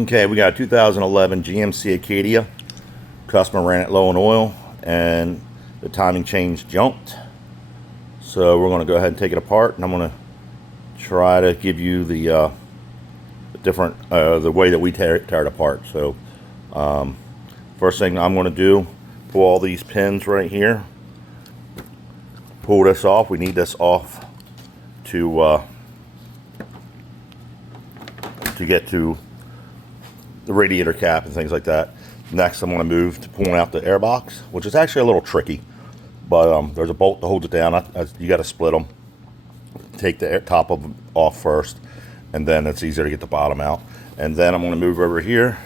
Okay, we got a 2011 GMC Acadia. Customer ran it low on oil and the timing chain jumped. So we're going to go ahead and take it apart, and I'm going to try to give you the the way that we tear it apart. So first thing I'm going to do, pull all these pins right here. Pull this off. We need this off to get to the radiator cap and things like that. Next, I'm going to move to pulling out the air box, which is actually a little tricky, but there's a bolt that holds it down. You got to split them. Take the top of them off first, and then it's easier to get the bottom out. And then I'm going to move over here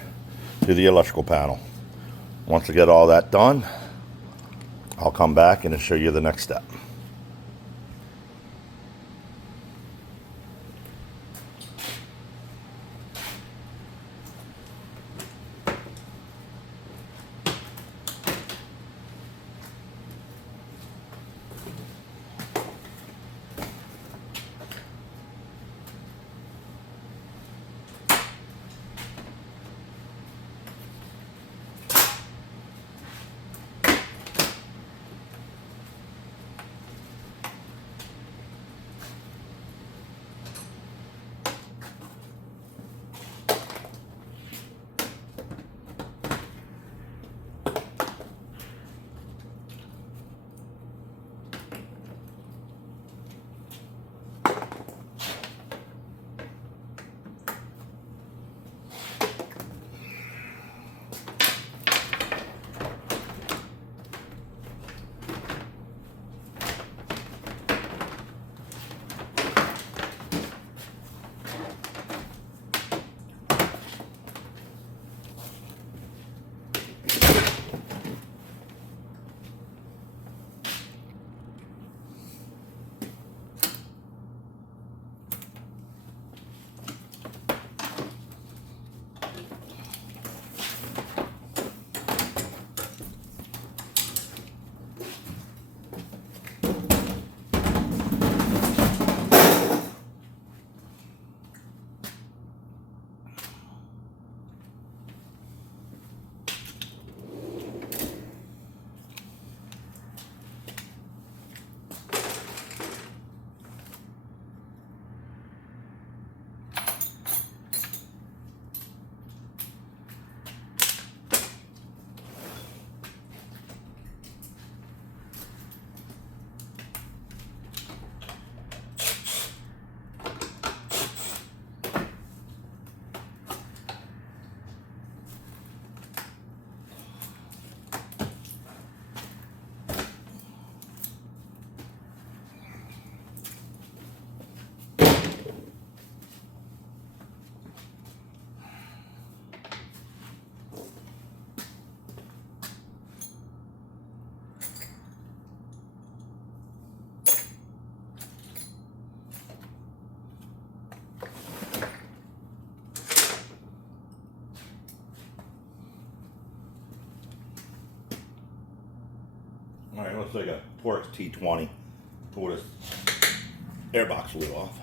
to the electrical panel. Once I get all that done, I'll come back and show you the next step. All right, let's take a Torx T20, pull this airbox lid off.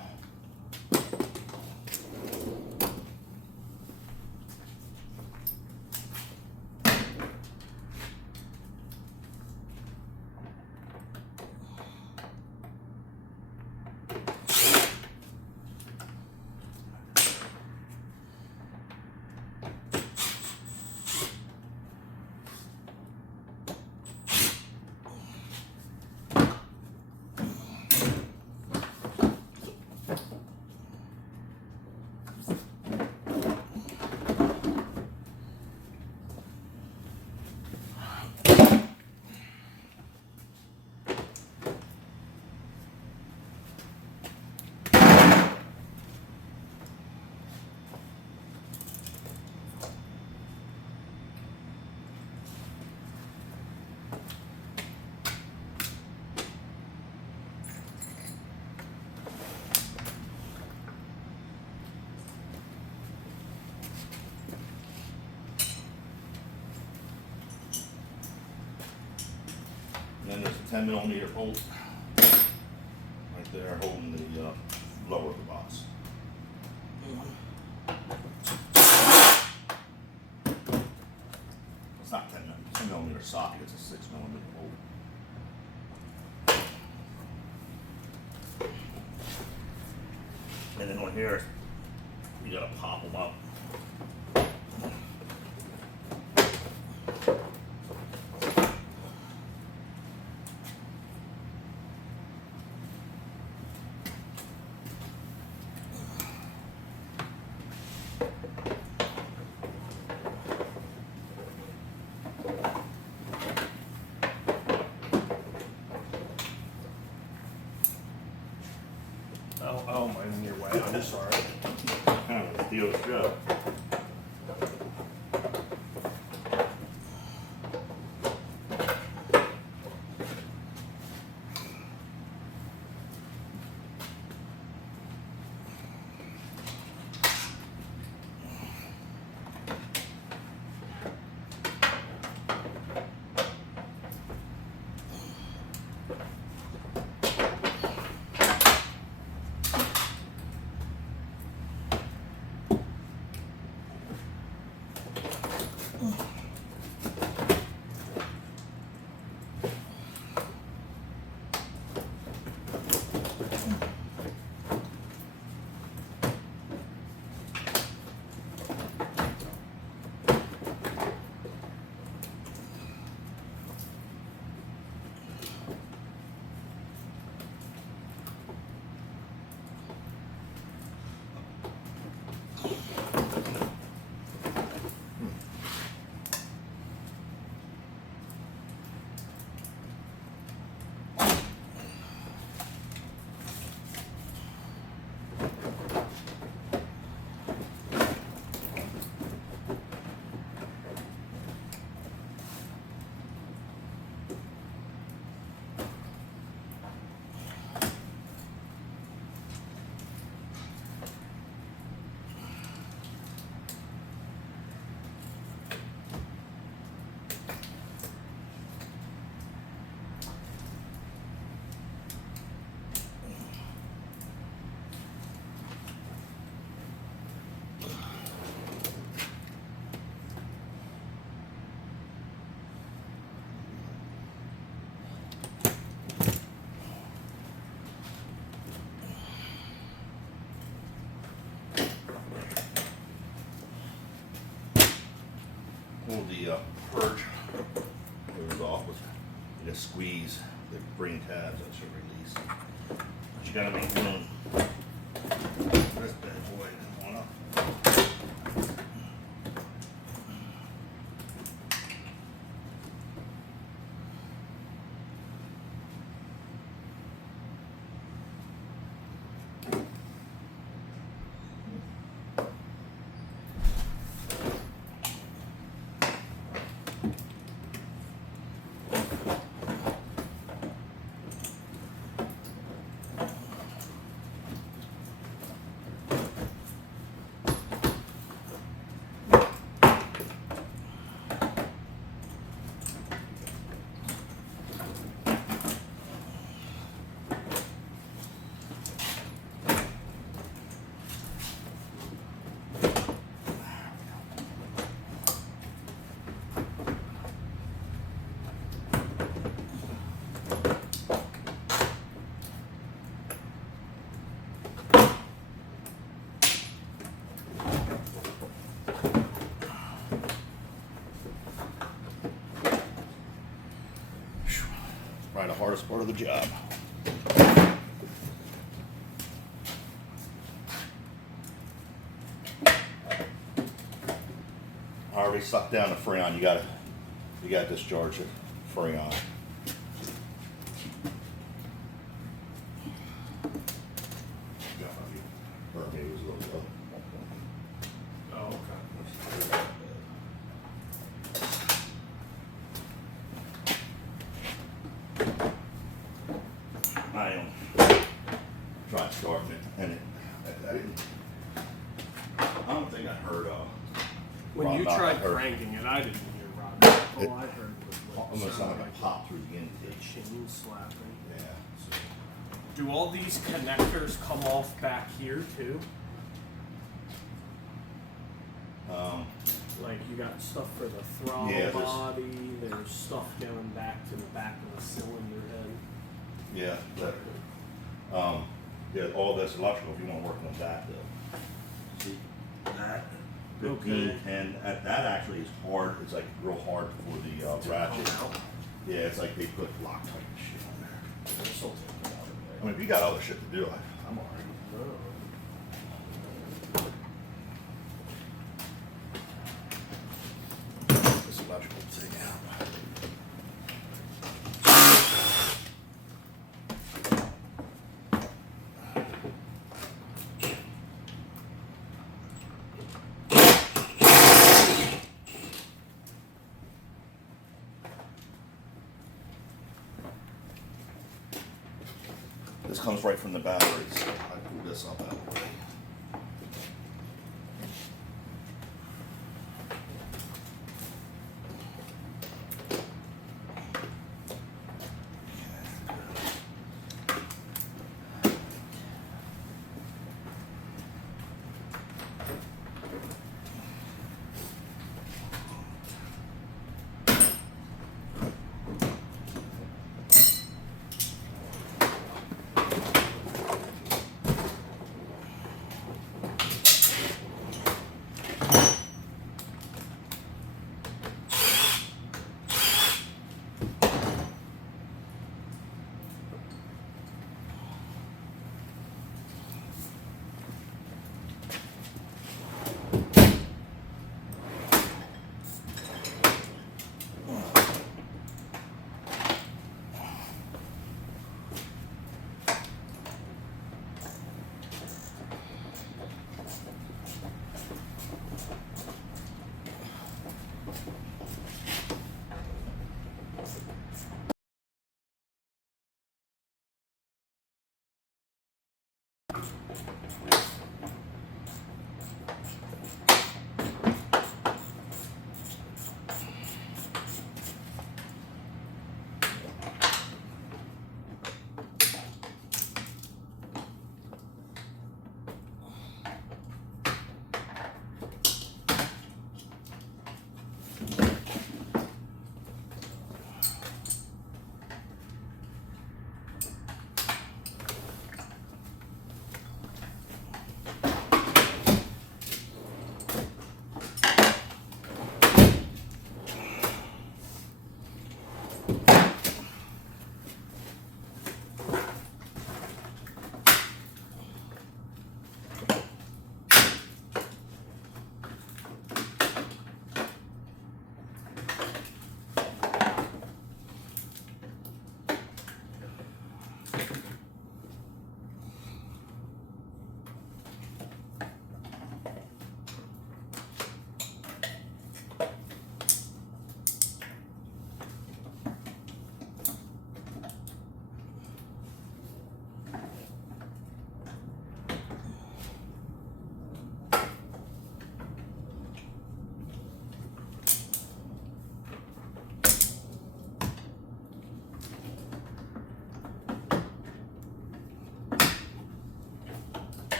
And then there's a 10mm bolt right there holding the lower of the box. It's not 10 millimeter socket, it's a 6 millimeter hole. And then on here, you gotta pop them up. Oh, mine's in your way. I'm sorry. Kind of a deal job. Pull the purge hose off with just squeeze the green tabs. That should release. But you gotta make room. This bad boy doesn't want up. Probably the hardest part of the job. I already sucked down the freon. You gotta discharge the freon. Or maybe it was a little low. Oh, okay. I tried starting it, and I didn't. I don't think I heard. When you Rob, tried I heard- cranking it, I didn't hear Rob. All I heard was Almost what sounded sounded like a pop through the intake. the chain slapping. Yeah. Do all these connectors come off back here too? So, Like you got stuff for the throttle Yeah, body. There's stuff going back to the back of the cylinder head. Yeah, yeah, all this electrical, if you want to work on that though. See, that, 15, Okay. 10, that actually is hard, it's like real hard for the ratchet. Come out. Yeah, it's like they put Loctite and shit on there. This will take it out of I mean, if you got other shit to do, I'm alright. there. This electrical thing out. This comes right from the batteries. So I pulled this up out of the way.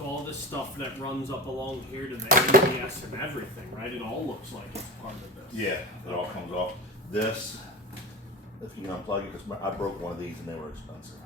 All this stuff that runs up along here to the ABS and everything, right? It all looks like it's part of this. Yeah, it all comes off. This, if you can unplug it, because I broke one of these and they were expensive.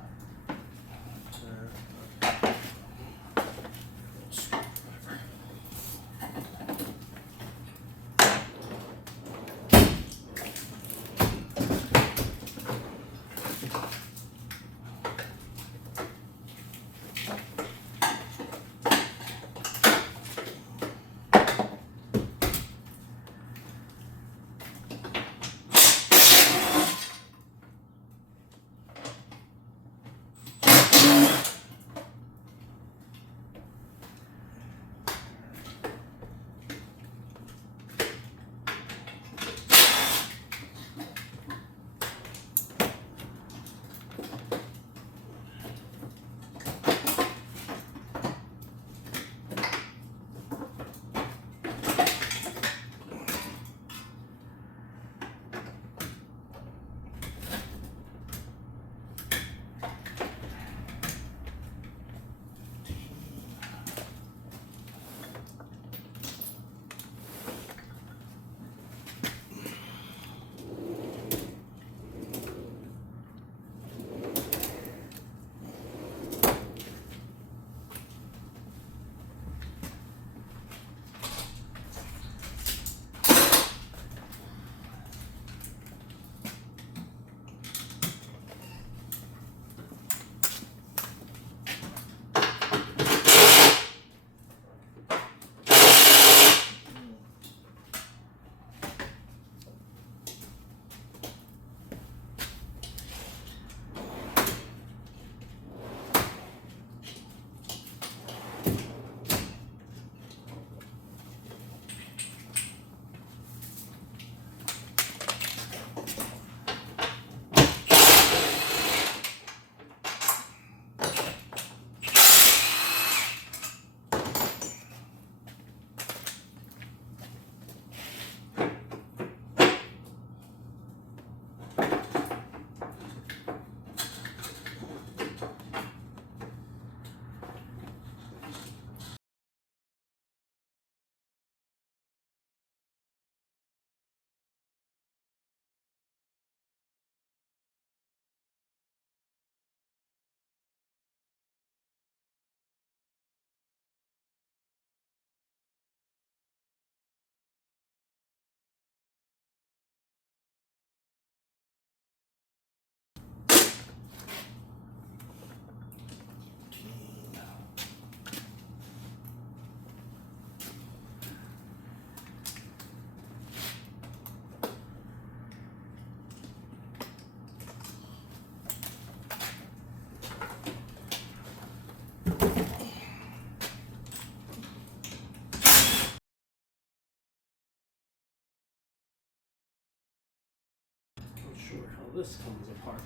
this comes apart.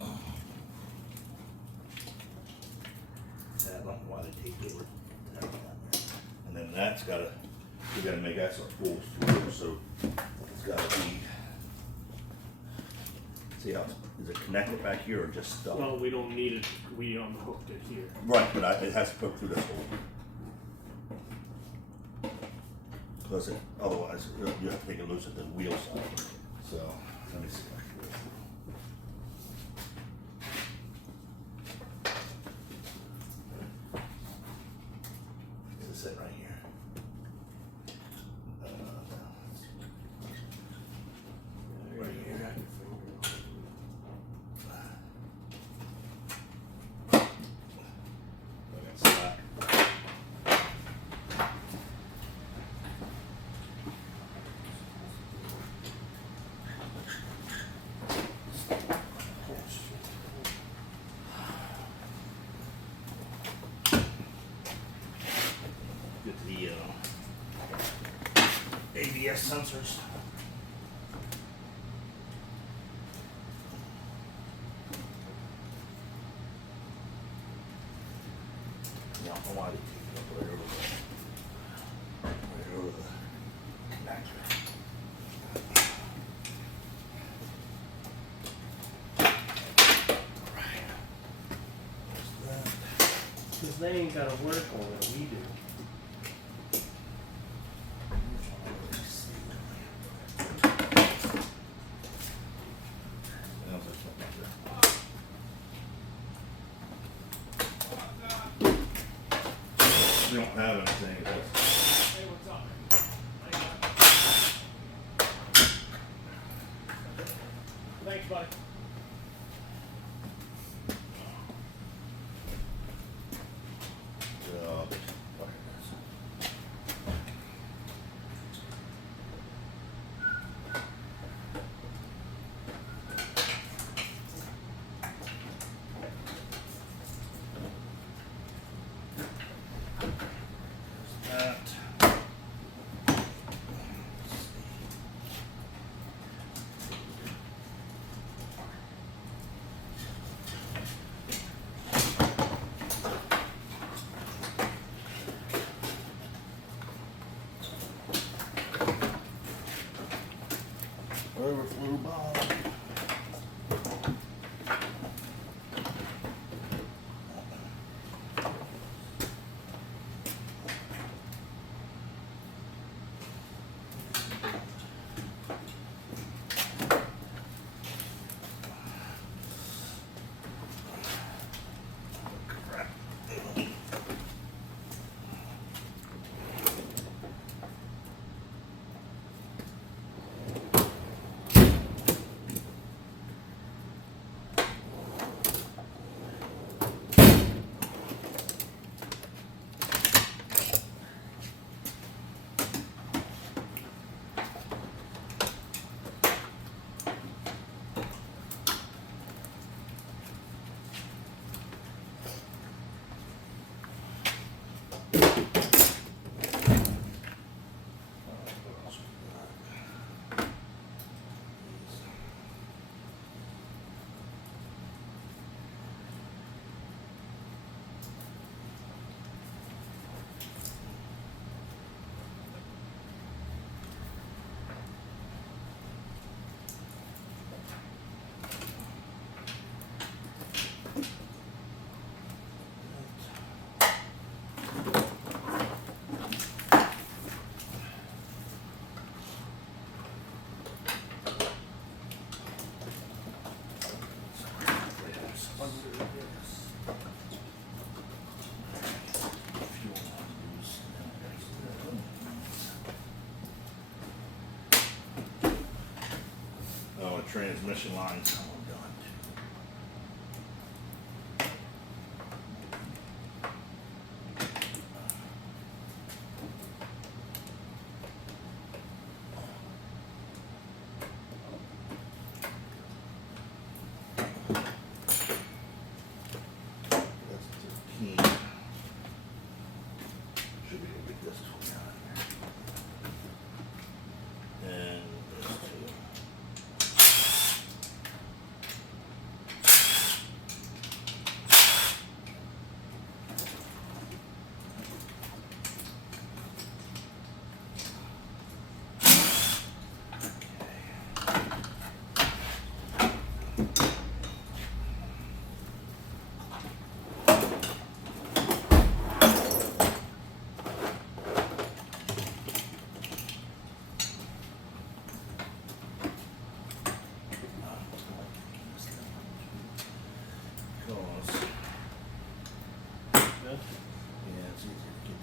I don't know why they taped over that. And then that's gotta, we gotta make that sort of pulls through, so it's gotta be, see how, is it connected back here or just stuck? Well, we don't need it. We unhooked it here. Right, but it has to go through this hole. Because otherwise, you have to take it loose at the wheel side. So, let me see if I can do it. This is it right here. Right here. Got your finger. Look at that. Get the ABS sensors. Yeah, I don't know why they take it up right over the connector. Right. There's that. Because they ain't got to work on it. We do. We don't have anything. Hey, what's up? Thanks, buddy. Overflow bomb. Transmission lines come undone. That's 13. Should be able to get this one out of here. And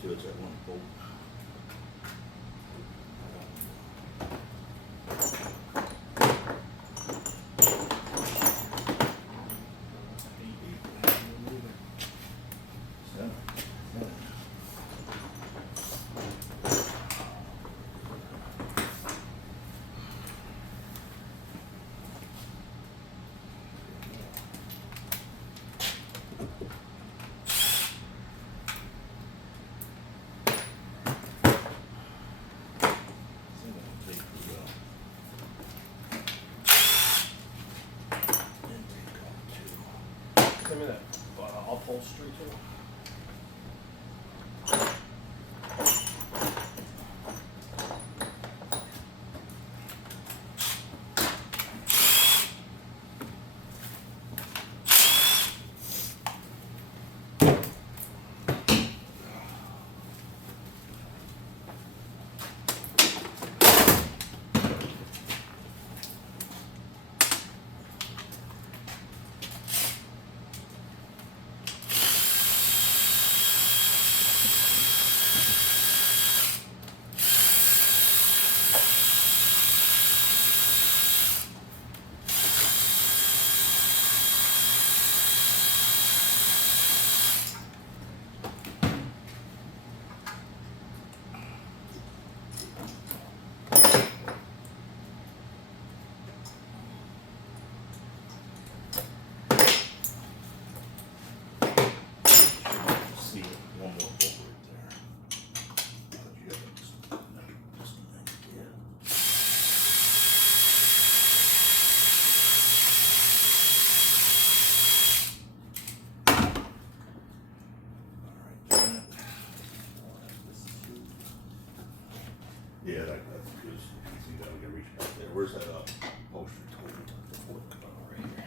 too. It's that one bolt. Give me that upholstery too. See one more bolt right there. You got this. Yeah. Yeah, that's good. You gotta get reach back there. Where's that poster tool? The fourth come out right here.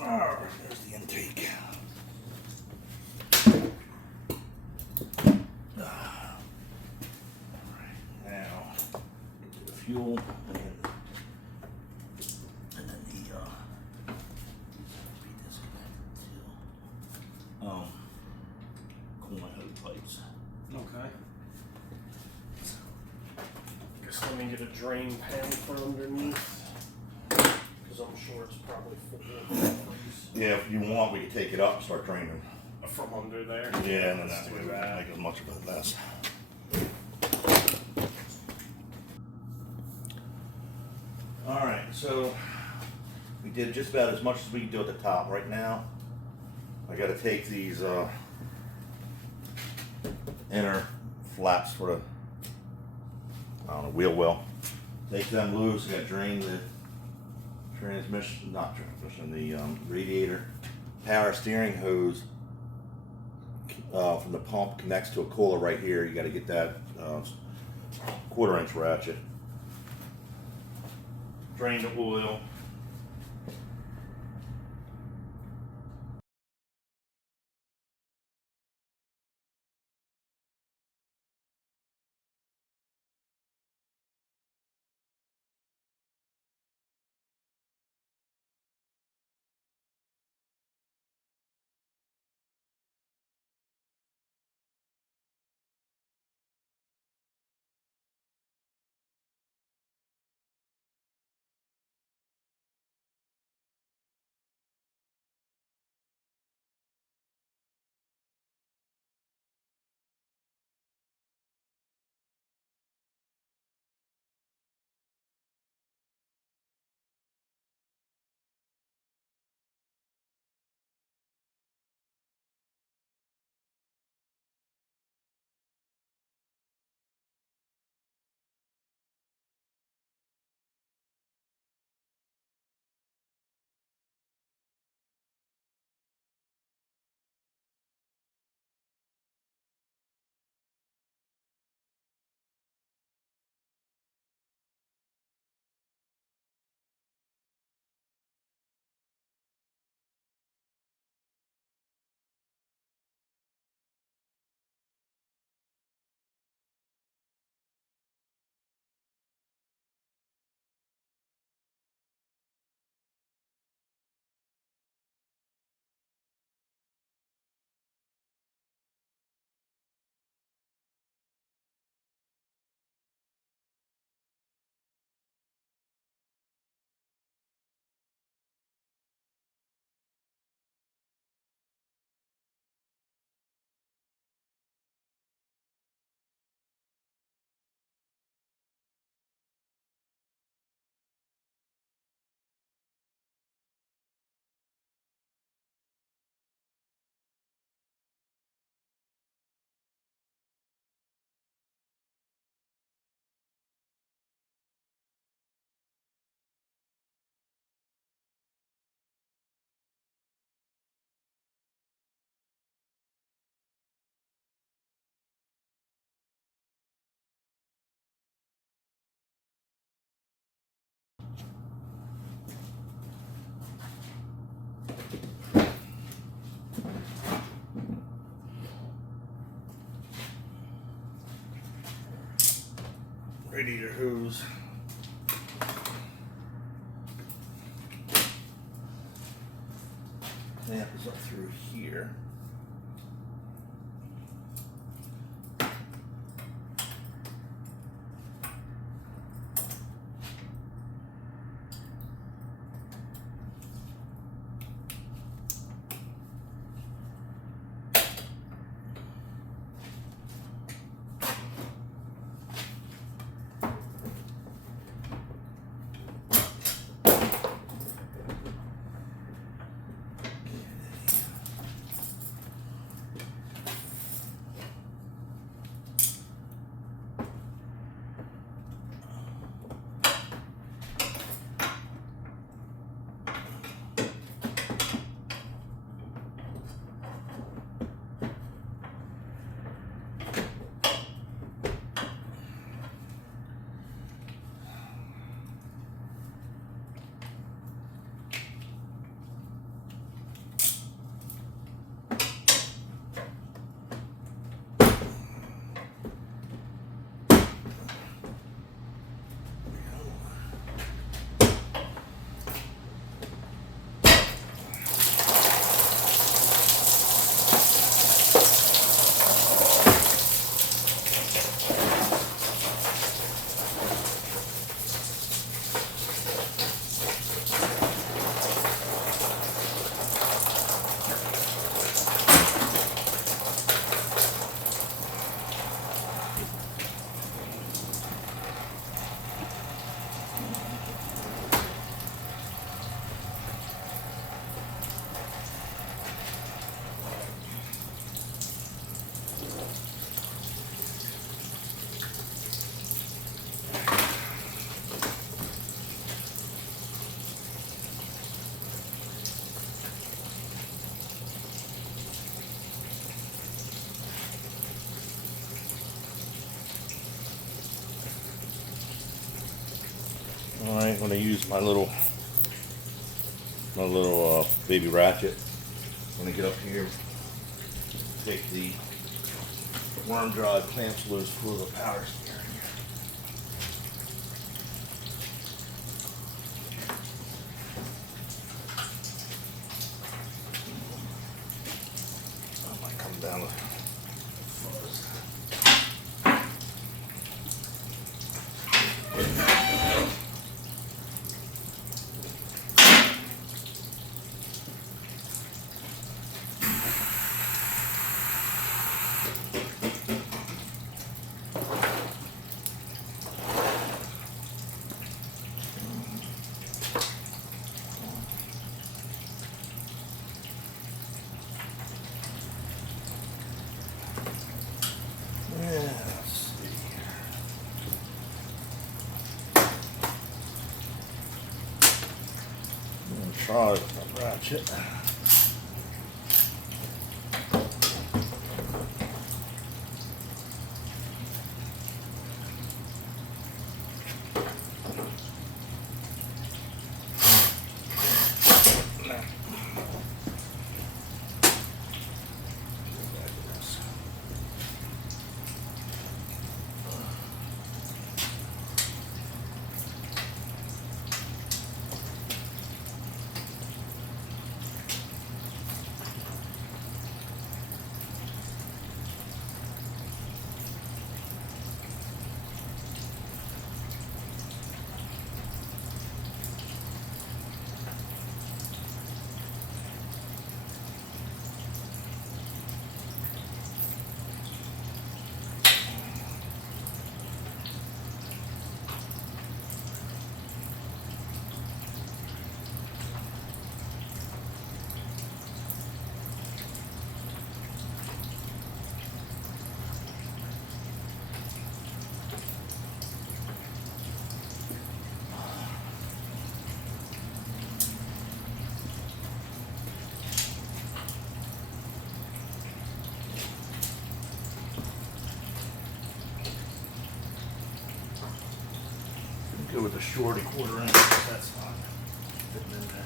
Alright, there's the intake. Alright, now get to the fuel and then the be disconnected too. Coolant hose pipes. Okay. Guess let me get a drain pan for underneath, because I'm sure it's probably full of freeze Yeah, if you want, we can take it up and start draining. from under there. Yeah, and then Let's that do way we that. don't make as much of a mess. Alright, so we did just about as much as we can do at the top. Right now, I gotta take these inner flaps for the, I don't know, wheel well. Take them loose, gotta drain the transmission, not transmission, the radiator. Power steering hose from the pump connects to a cooler right here. You got to get that 1/4 inch ratchet. Drain the oil. radiator hose. Clamp is up through here. All right, I'm going to use my little baby ratchet. I'm going to get up here, take the worm drive clamps loose for the power steering. I might come down with fuzz. Try with my ratchet. Go with the shorty quarter inch. That's not fitting in there.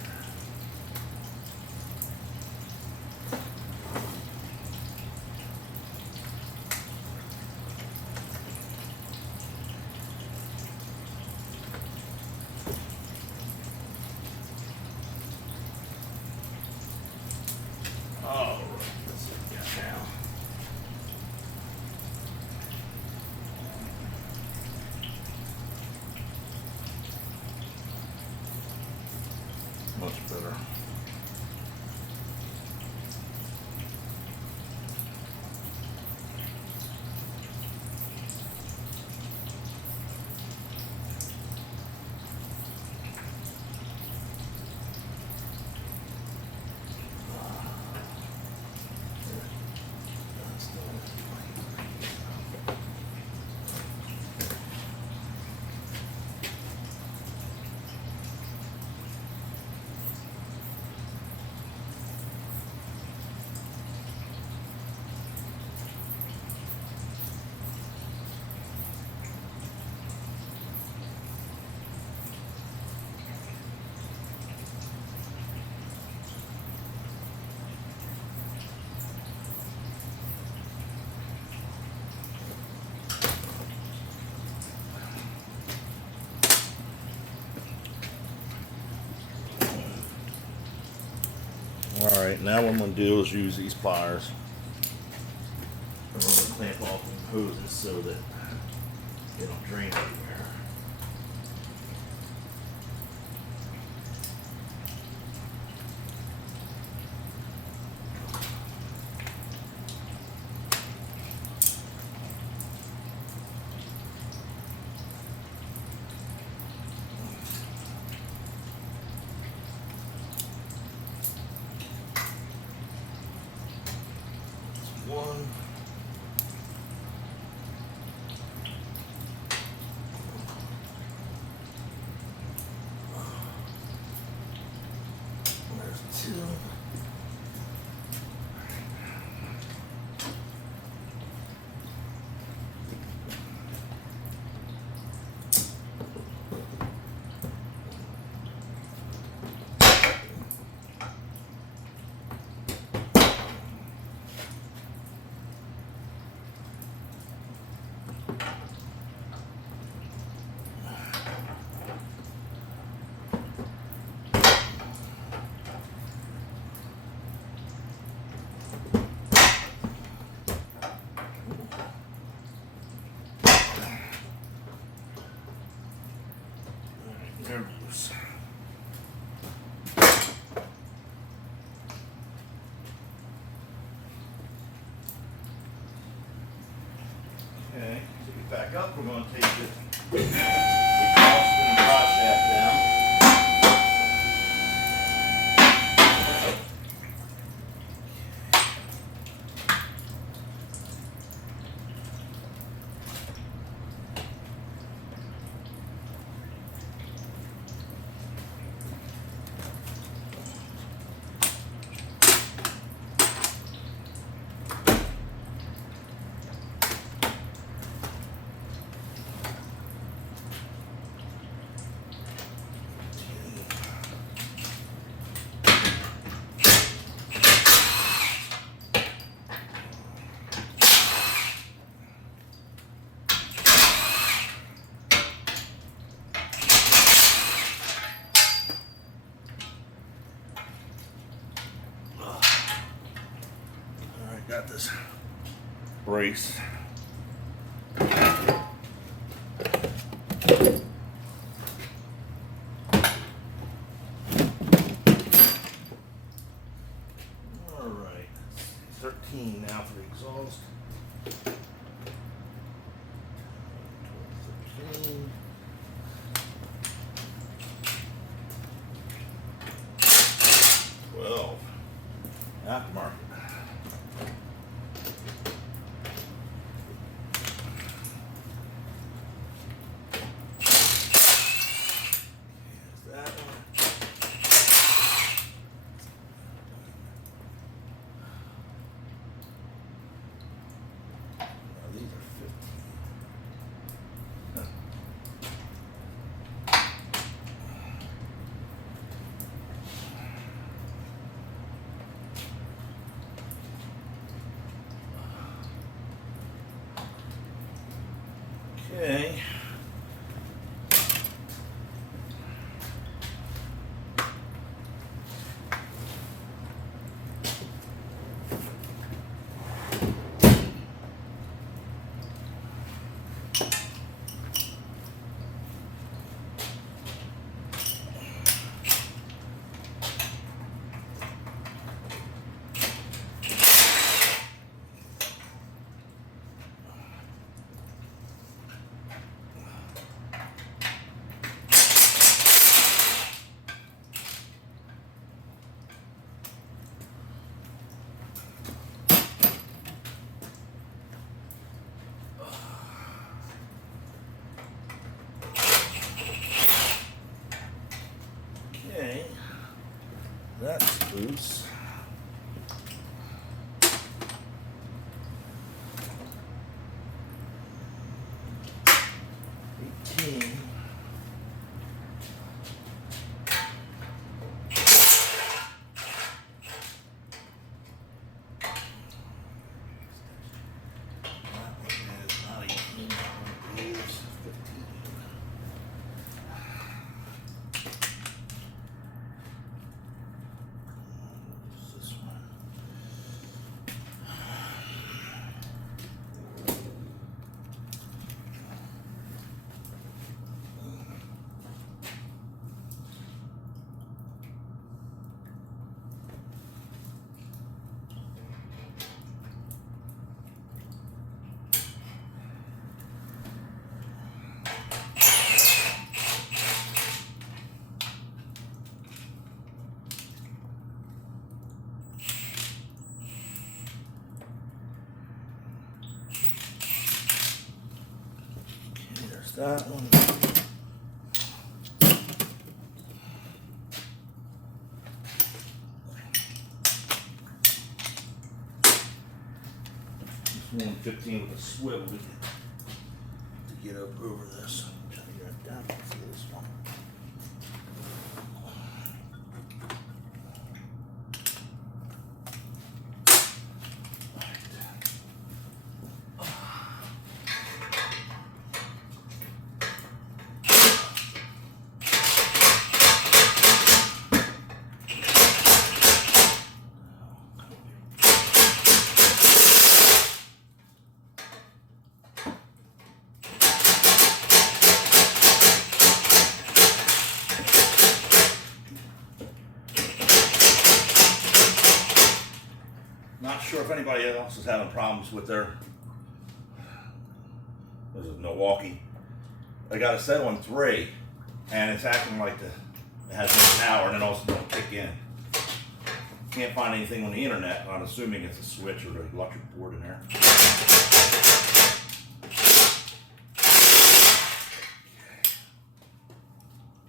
Alright, now what I'm going to do is use these pliers. I'm going to clamp off the hoses so that they don't drain everywhere. One. There's two. They're loose. Okay, to get back up, we're going to take the exhaust and drive shaft down. Alright, got this brace. Alright, 13 now for the exhaust. 13. Aftermarket. Here's that one. Now these are 15. Huh. Okay. that one. This 115 with a swivel to get up over this. I'm trying to get it down for this one. Not sure if anybody else is having problems with their, this is Milwaukee. I got it set on 3 and it's acting like it has no power and it also don't kick in. Can't find anything on the internet. I'm assuming it's a switch or an electric board in there.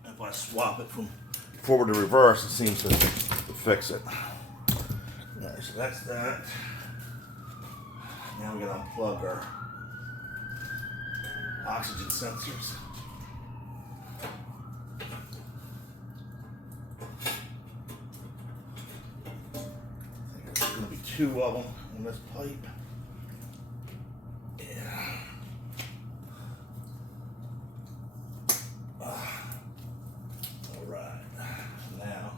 If I swap it from forward to reverse, it seems to fix it. Alright, so that's that. Now we gotta unplug our oxygen sensors. I think there's gonna be 2 of them on this pipe. Yeah. Alright. Now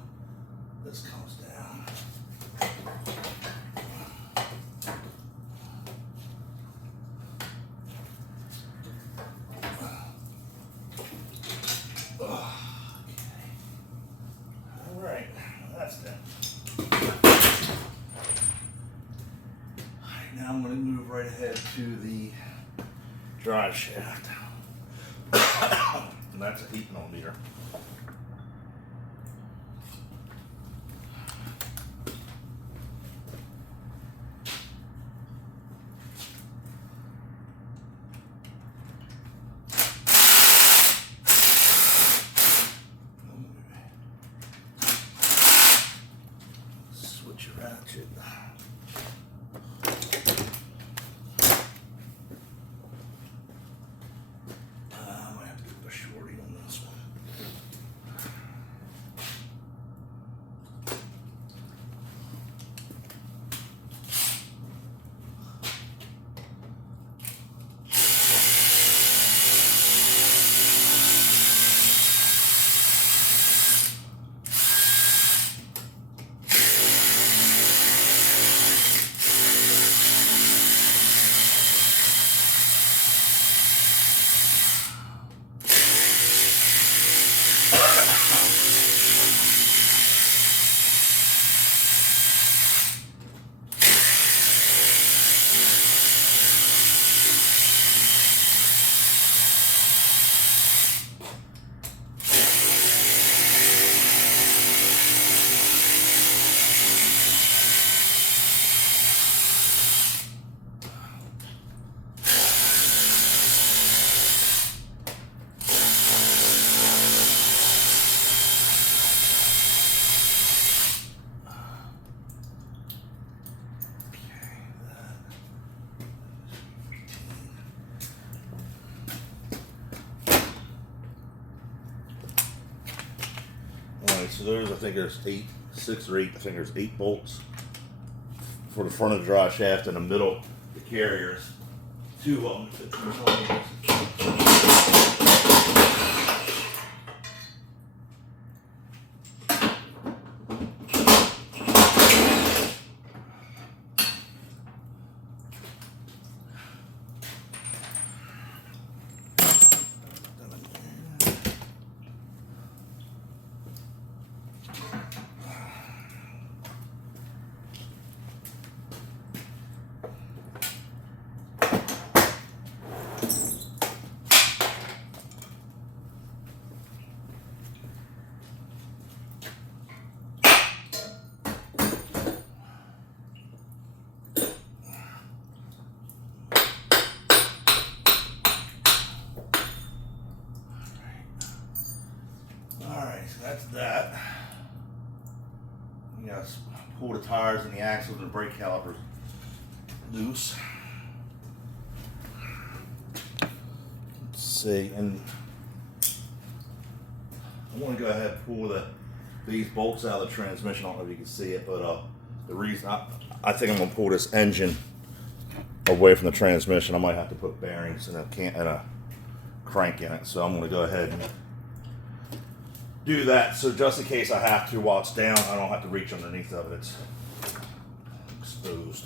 this comes down. Alright, that's done. Alright, now I'm going to move right ahead to the drive shaft. And that's a 8mm. Switch your ratchet. I might have to get a shorty on this one. Alright, so there's, I think there's 6 or 8, I think there's 8 bolts for the front of the drive shaft. In the middle, the carriers, 2 of them fit through holes. the tires and the axles and the brake calipers loose. Let's see, and I want to go ahead and pull these bolts out of the transmission. I don't know if you can see it, but the reason I think I'm going to pull this engine away from the transmission. I might have to put bearings and a crank in it, so I'm going to go ahead and do that. So just in case I have to while it's down, I don't have to reach underneath of it. It's exposed.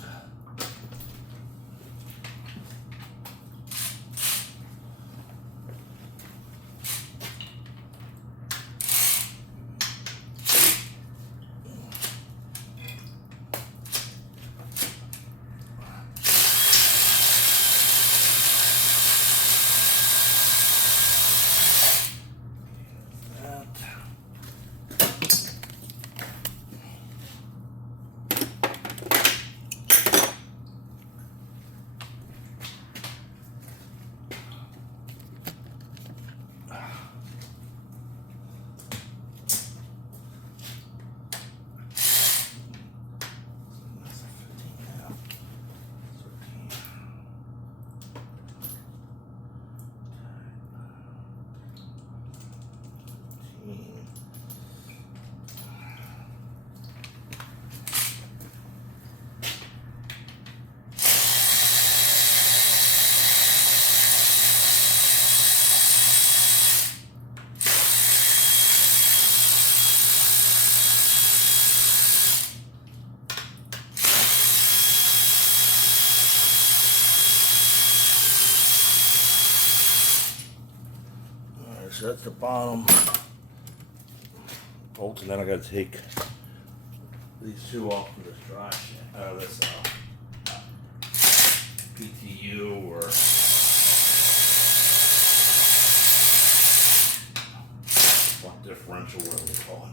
So that's the bottom bolts, and then I got to take these two off of this this PTU or what differential, whatever they call it.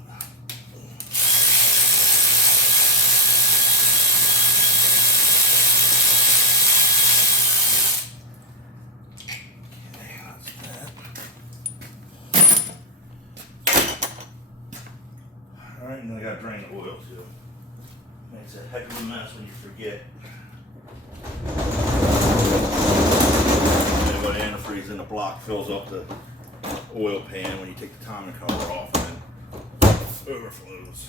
Alright, and then I gotta drain the oil too. Makes a heck of a mess when you forget. The antifreeze in the block fills up the oil pan when you take the timing cover off and then overflows.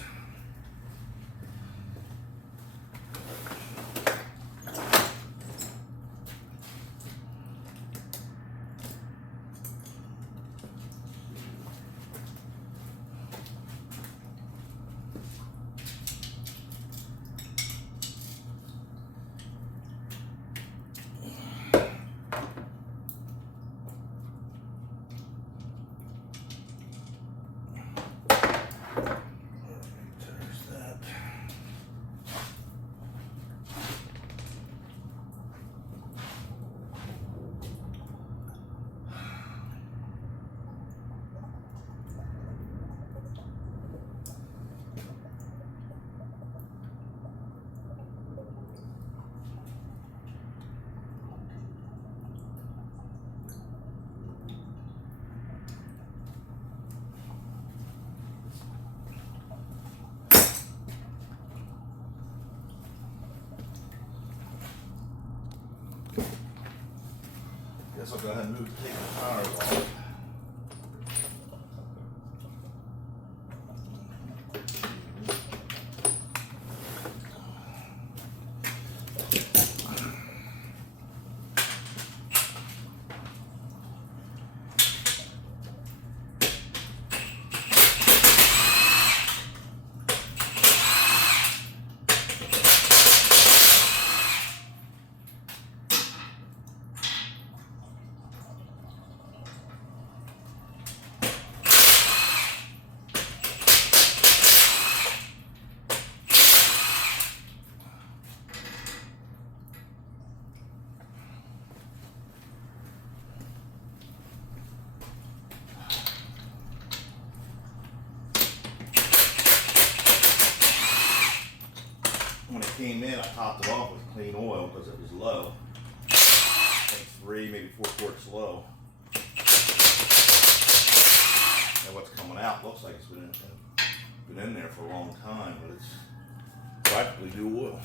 Guess I'll go ahead and take the tires off. When it came in, I topped it off with clean oil because it was low. I think 3, maybe 4 quarts low. And what's coming out looks like it's been in there for a long time, but it's practically do oil.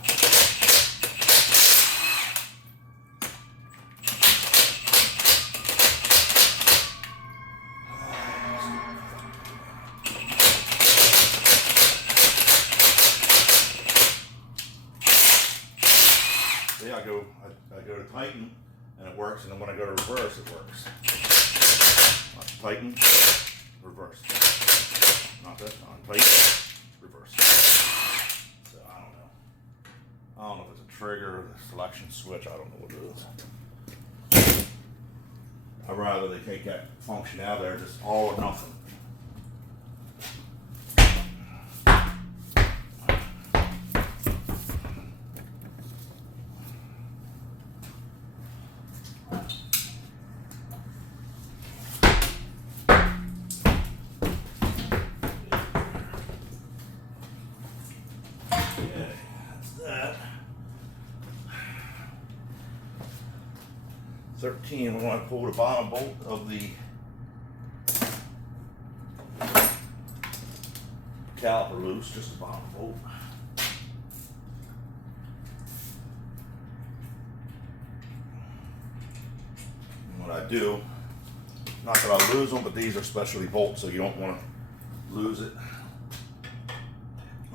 See, I go to tighten and it works, and then when I go to reverse, it works. Tighten, reverse. Not that on tighten, reverse. So I don't know. I don't know if it's a trigger or the selection switch. I don't know what it is. I'd rather they take that function out of there, just all or nothing. Okay, that's that. 13, we're going to pull the bottom bolt of the caliper loose, just the bottom bolt. And what I do, not that I lose them, but these are specialty bolts, so you don't want to lose it.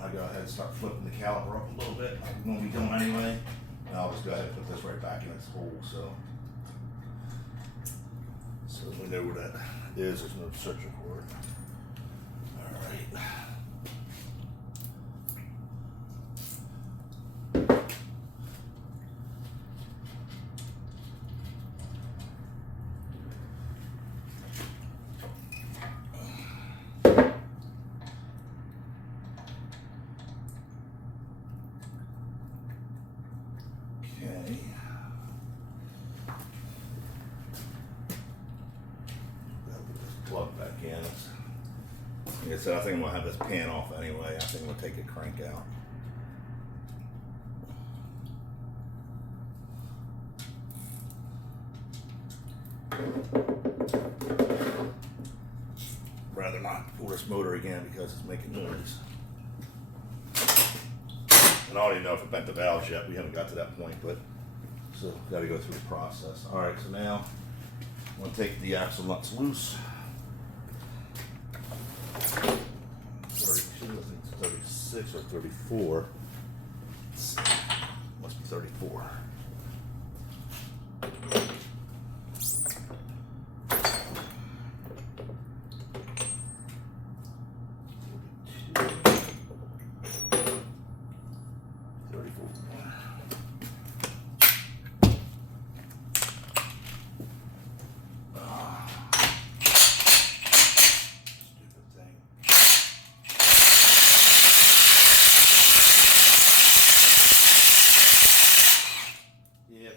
I go ahead and start flipping the caliper up a little bit, like I'm going to be doing anyway. And I'll just go ahead and put this right back in its hole, so we know where that is. There's no searching for it. All right. Okay. Plug back in. Like I said, I think I'm gonna have this pan off anyway. I think I'm gonna take a crank out. Rather not pull this motor again because it's making noise. And I don't even know if it bent the valves yet. We haven't got to that point, but so got to go through the process. All right, so now I'm gonna take the axle nuts loose. 32, I think it's 36 or 34. Must be 34.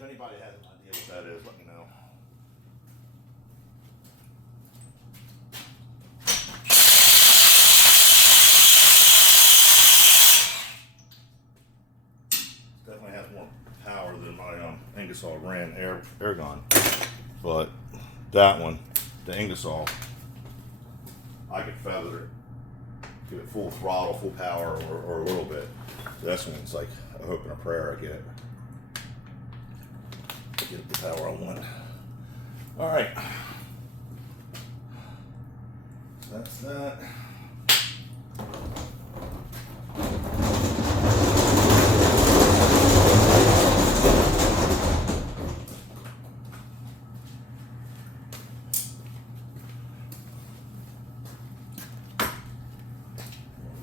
Anybody has an idea what that is, let me know. Definitely has more power than my Ingersoll Rand air gun, but that one, the Ingersoll, I could feather it, give it full throttle, full power, or a little bit. This one's like a hope and a prayer I get it. Get the power I want. All right, so that's that.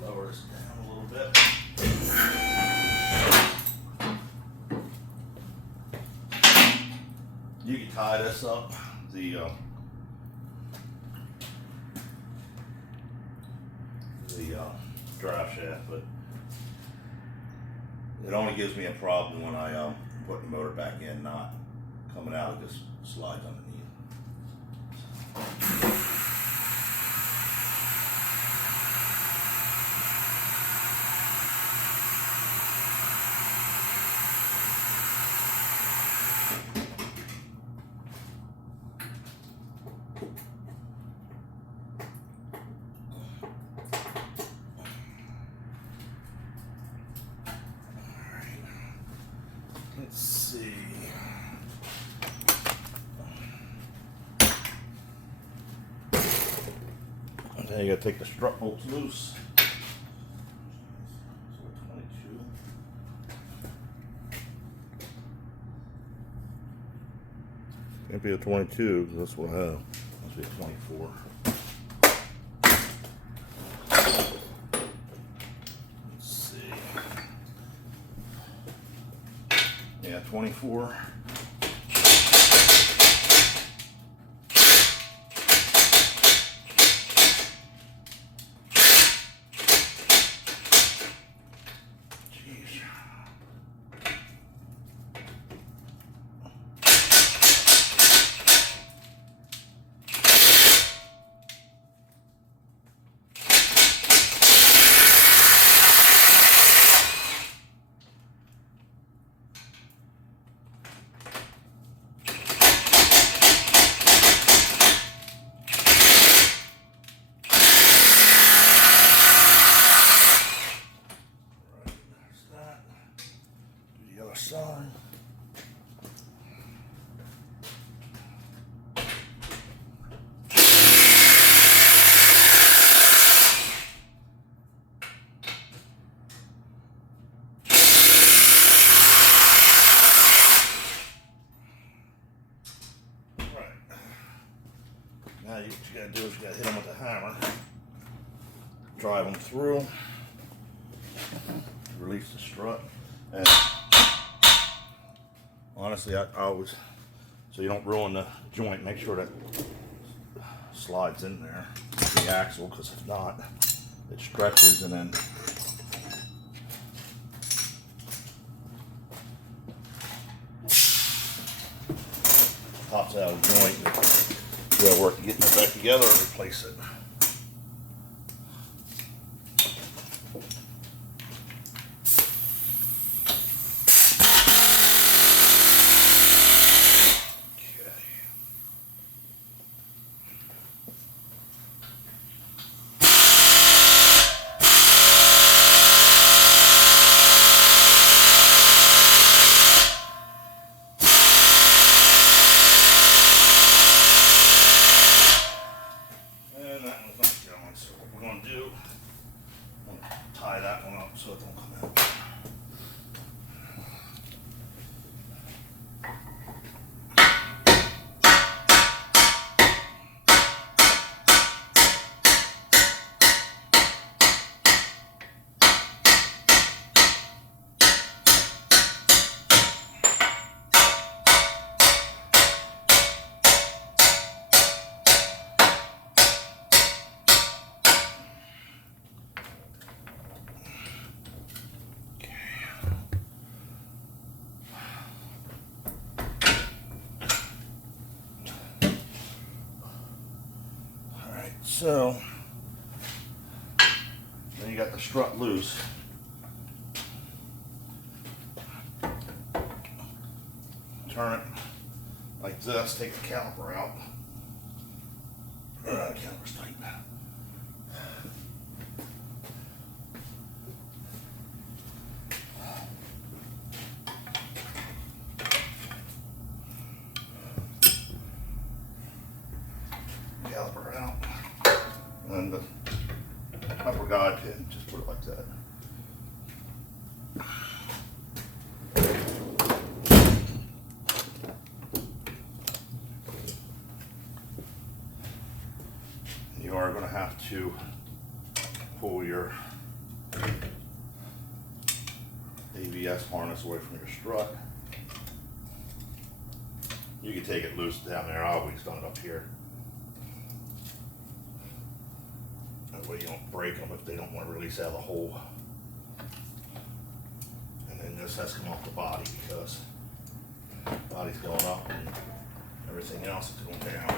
We'll lower this down a little bit. You can tie this up, the drive shaft, but it only gives me a problem when I put the motor back in, not coming out. It just slides underneath. Now you gotta take the strut bolts loose. Can't be a 22, because that's what I have. Must be a 24. Let's see. Yeah, 24. Side. Right. Now what you gotta do is you gotta hit them with the hammer, drive them through, release the strut, and honestly, I always, so you don't ruin the joint, make sure that slides in there, the axle, because if not, it stretches and then pops out of the joint. You gotta work to getting it back together or replace it. Tie that one up so it don't come out. So, then you got the strut loose. Turn it like this, take the caliper out. Caliper's tight. Caliper out. And the upper guide pin, just put it like that. You are going to have to pull your ABS harness away from your strut. You can take it loose down there. I always done it up here. That way you don't break them if they don't want to release out of the hole. And then this has to come off the body because the body's going up and everything else is going down.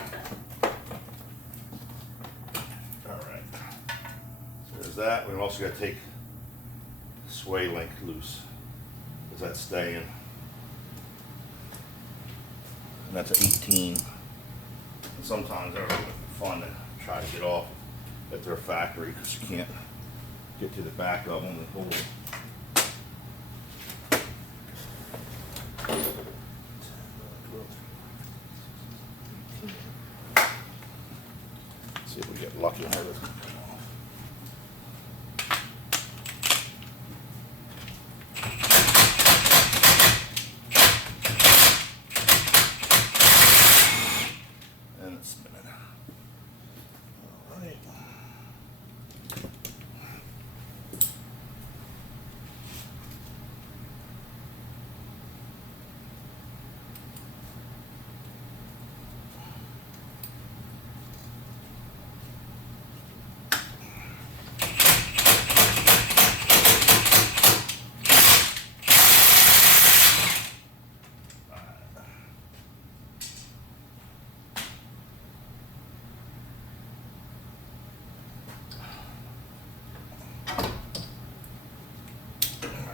Alright. So there's that. We've also got to take the sway link loose because that's staying. And that's an 18. And sometimes they're a little bit fun to try to get off at their factory because you can't get to the back of them and hold them. See if we get Get lucky and have it. And it's spinning. All right.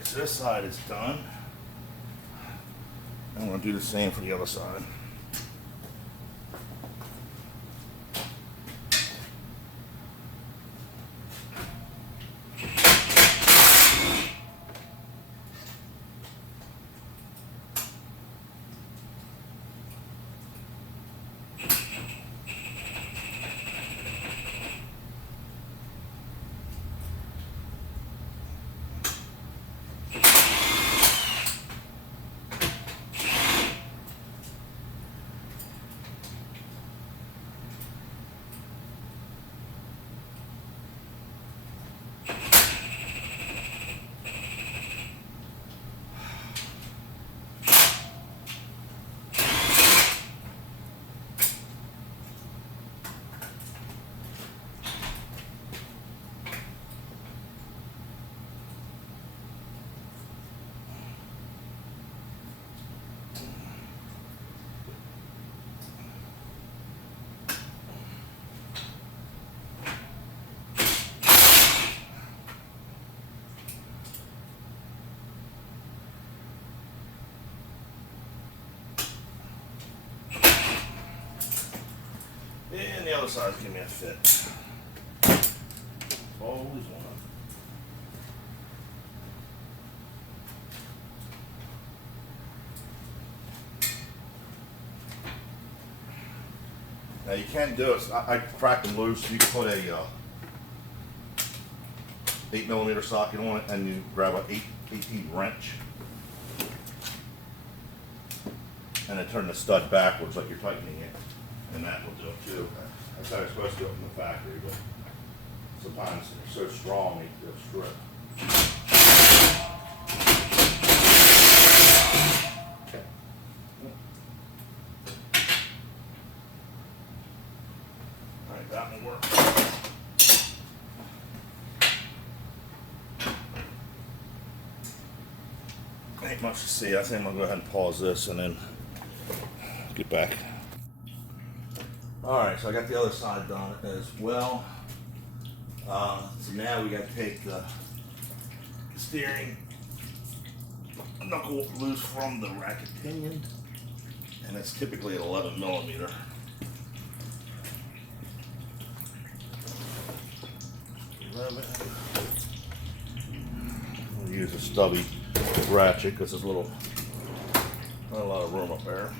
So this side is done. I'm going to do the same for the other side. And the other side's giving me a fit. Always one. Now you can do it. I crack them loose. You can put a 8mm socket on it, and you grab an 18 wrench, and then turn the stud backwards like you're tightening it, and that will do it too. That's how it's supposed to do it in the factory, but sometimes they're so strong they'll strip. All right, that one worked. Ain't much to see. I think I'm gonna go ahead and pause this and then get back. All right, so I got the other side done as well. So now we got to take the steering knuckle loose from the racket pinion, and it's typically at 11mm. We'll use a stubby ratchet because there's not a lot of room up there.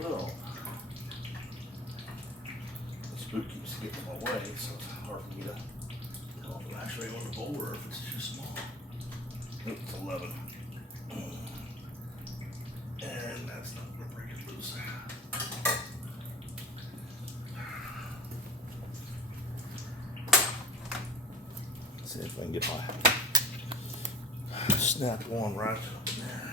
Well, the spook keeps getting in my way, so it's hard for me to tell if I'm actually on the bowl or if it's too small. Nope, it's 11. And that's not going to break it loose. Let's see if I can get my snap on right up in there.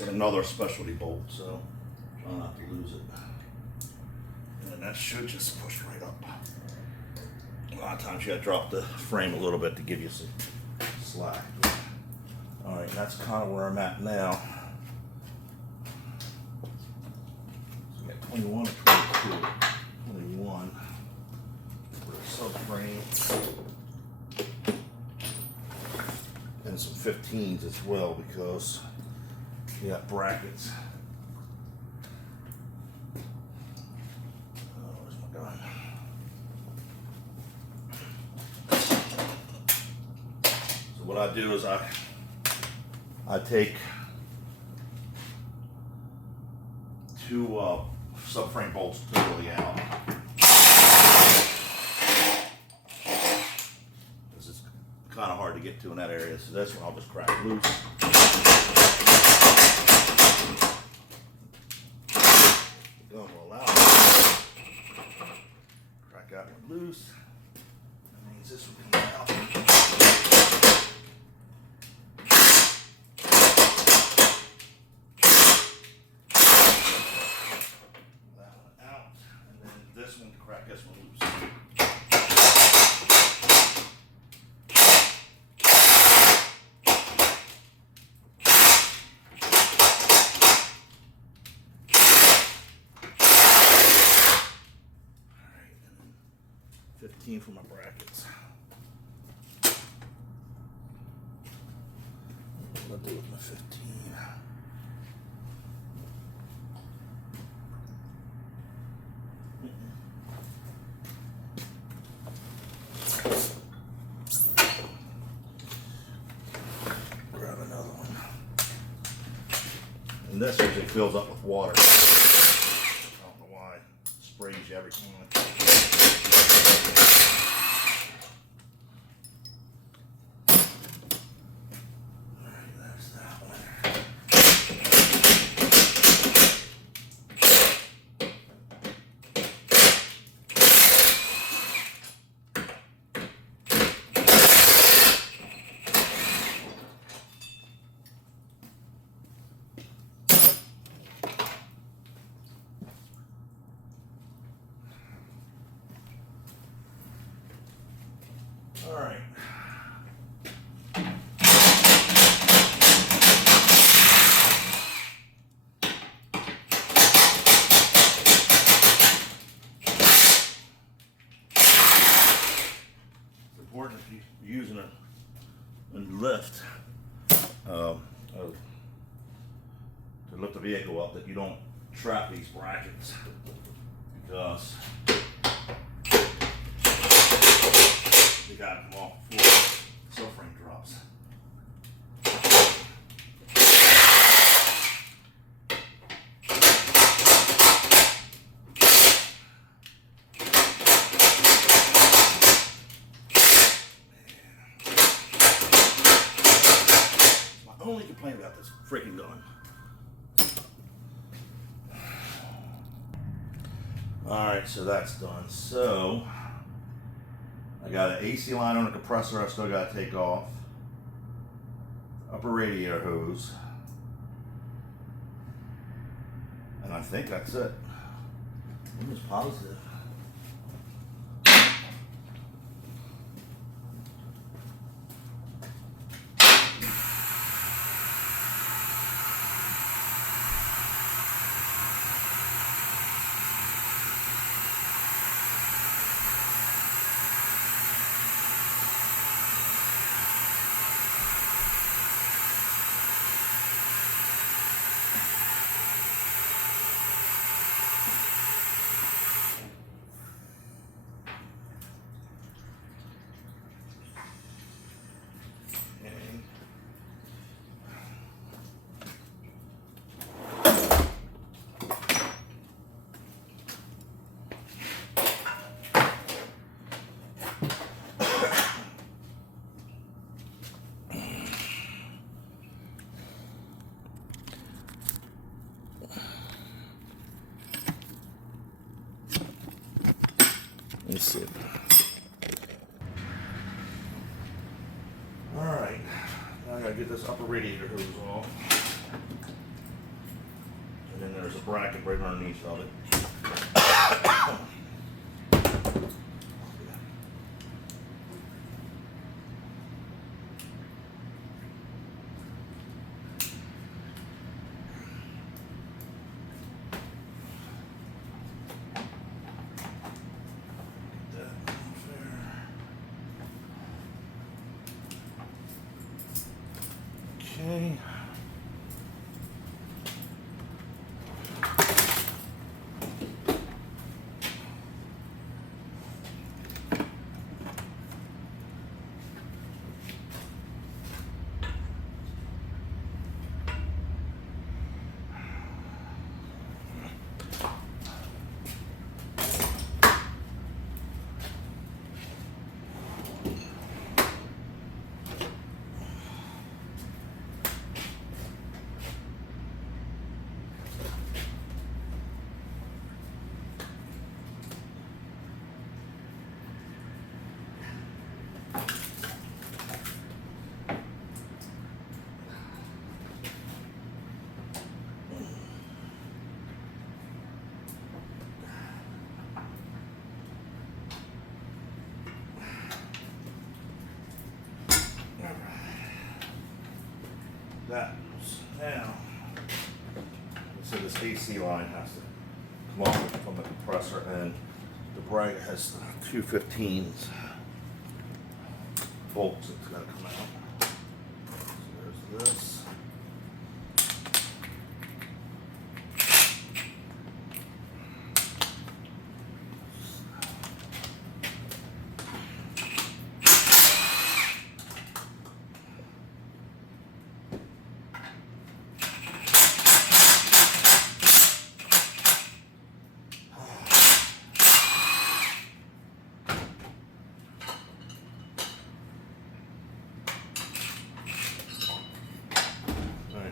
And another specialty bolt, so try not to lose it. And that should just push right up. A lot of times you gotta drop the frame a little bit to give you some slack. Alright, that's kind of where I'm at now. So we got 21 or 22. 21 for the subframe. And some 15s as well, because we got brackets. Oh, where's my gun? So what I do is I take two subframe bolts totally out. This is kind of hard to get to in that area, so this one I'll just crack loose. The gun will allow it. Crack that one loose. That means this one comes out. That one out, and then this one to crack this one loose. Alright, and then 15 for my brackets. What do I do with my 15? Grab another one. And this usually fills up with water. I don't know why. It sprays you every time. Alright, there's that one. All right. It's important if you're using a lift to lift the vehicle up that you don't trap these brackets, because they gotta come off before the subframe drops. My only complaint about this freaking gun. Alright, so that's done. So I got an AC line on a compressor I still got to take off. Upper radiator hose. And I think that's it. I'm just positive. Let's see. Alright, now I gotta get this upper radiator hose off. there's a bracket right underneath of it. Okay. That goes down. So this AC line has to come off from the compressor, and the bracket has 215s bolts that's got to come out. So there's this.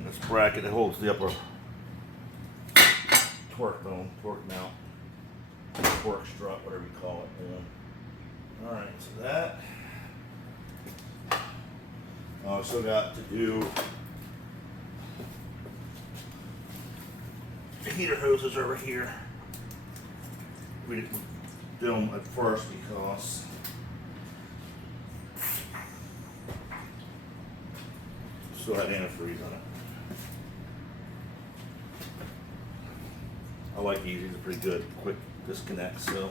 This bracket that holds the upper torque bone, torque mount, torque strut, whatever you call it. Yeah. Alright, so that. I still got to do the heater hoses over here. We didn't do them at first because still had antifreeze on it. I like these. These are pretty good, quick disconnect. So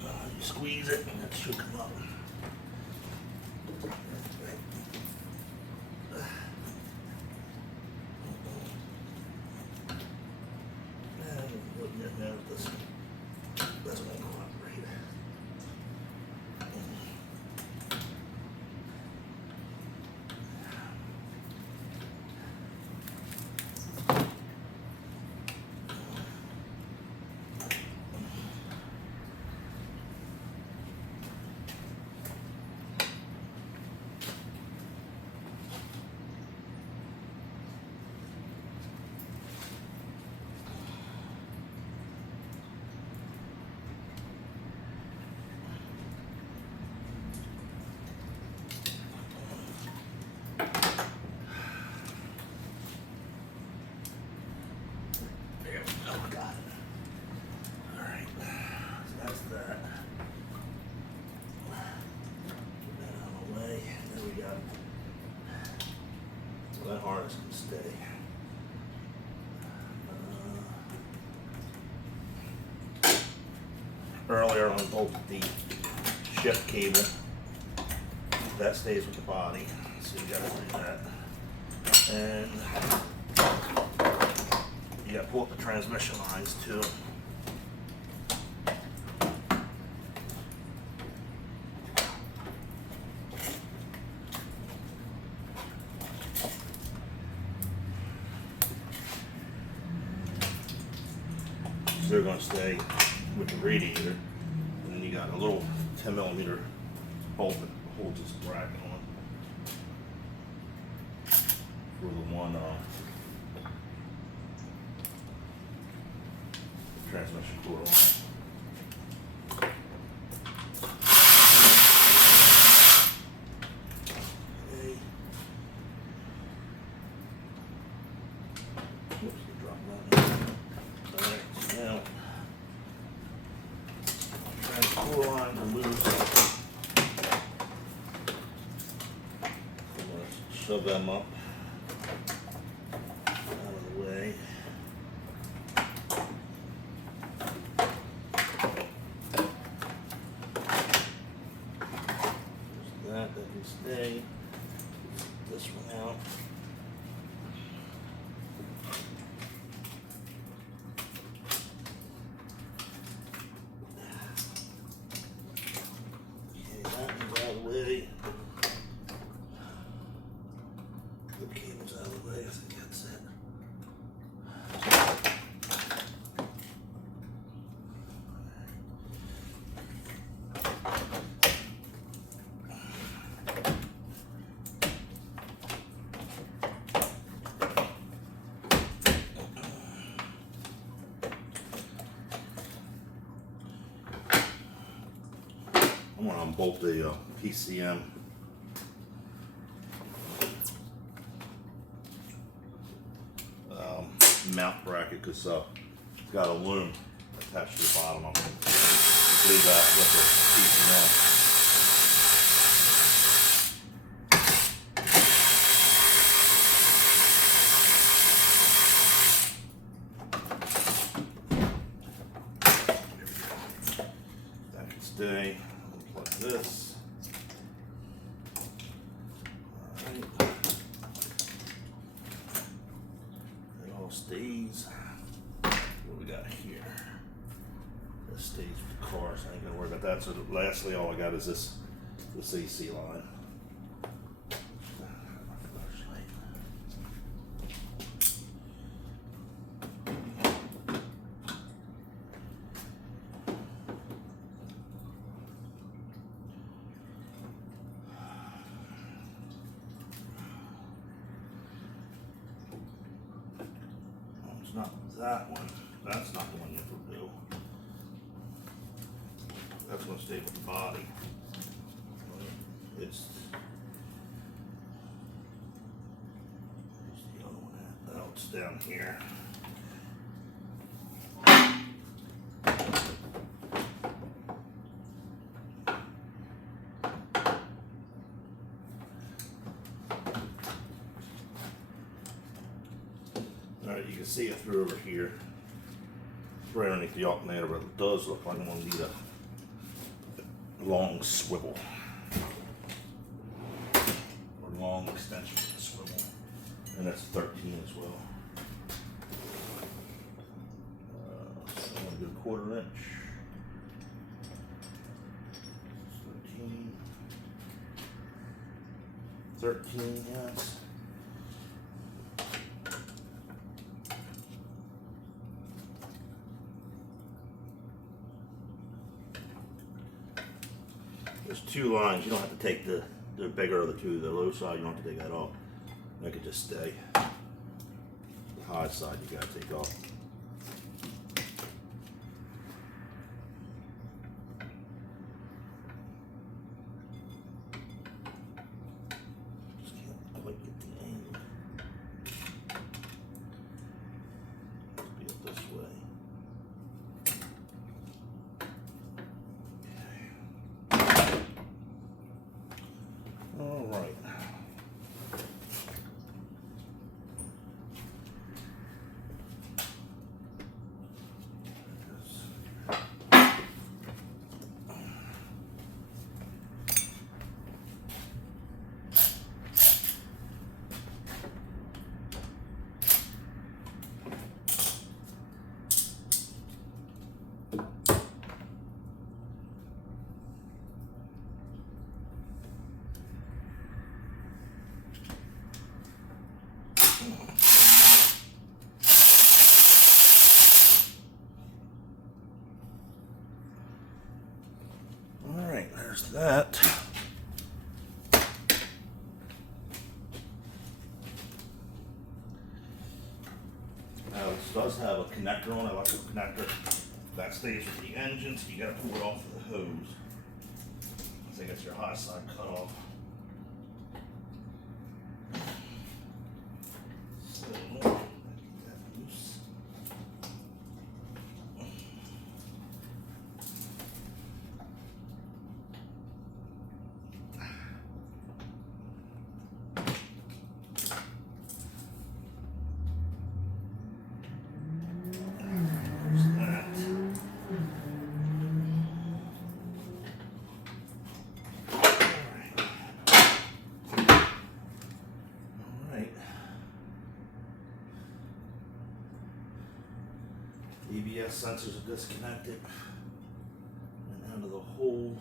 you squeeze it and it should come up. And looking at now, this doesn't want to go up right. That harness can stay. Earlier I bolted the shift cable. That stays with the body, so you gotta do that. And you gotta pull up the transmission lines too. They're going to stay with the radiator, and then you got a little 10mm bolt that holds this bracket on for the one transmission cord on. Okay. Oops. shove them up out of the way. There's that can stay. This one out. Okay, that one's out of the way. The cable's out of the way, I think that's it. I'm going to unbolt the PCM mount bracket because it's got a loom attached to the bottom. I'm going to leave that with the PCM. That can stay. Unplug this. Alright. It all stays. What we got here? This stays with the car, so I ain't gonna worry about that. So lastly, all I got is this AC line. It's not that one. That's not the one you have to do. That's going to stay with the body. It's the other one. Oh, it's down here. Alright, you can see it through over here. It's right underneath the alternator, but it does look like I'm going to need a long swivel. Or long extension of the swivel. And that's 13 as well. So I'm going to do a 1/4 inch. 13, yes. There's 2 lines. You don't have to take the bigger of the 2. The low side, you don't have to take that off. That could just stay. The high side, you gotta take off. Just can't quite get the angle. Be it this way. All right. There's that. Now this does have a connector on it, electrical connector. That stays with the engine, so you gotta pull it off of the hose. I think it's your high side cut off. So, get that loose. ABS sensors are disconnected. And under the hole,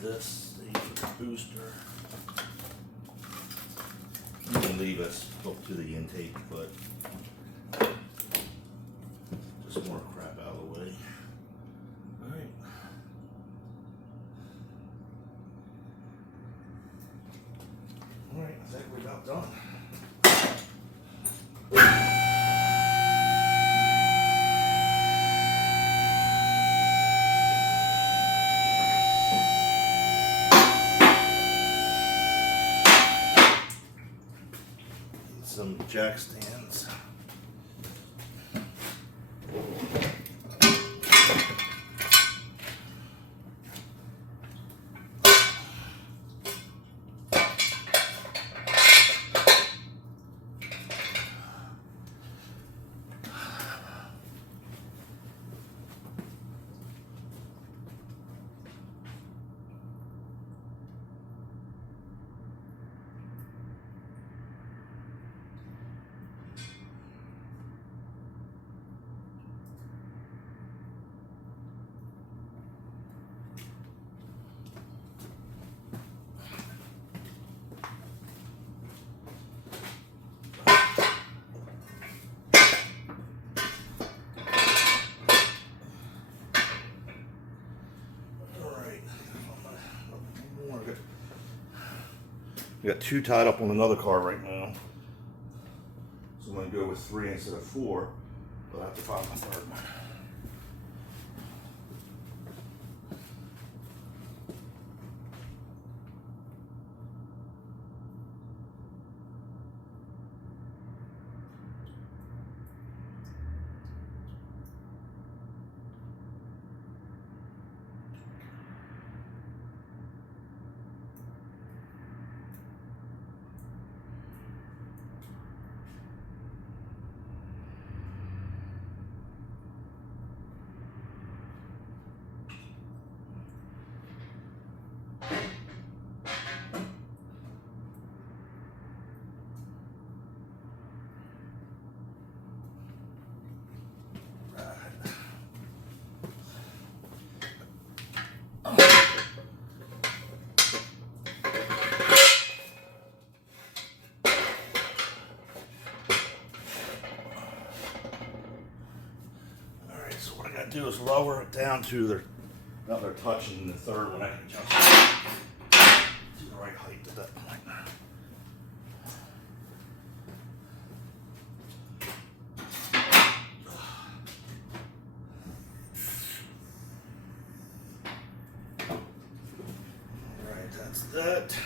this stays with the booster. You can leave us hooked to the intake, but just more crap out of the way. Alright. Alright, I think we're about done. Some jack stands. We got 2 tied up on another car right now. So I'm going to go with 3 instead of 4, but I have to find my 3rd one. So what I gotta do is lower it down to their, now they're touching the 3rd one. I can adjust it to the right height at that point. Alright, that's that.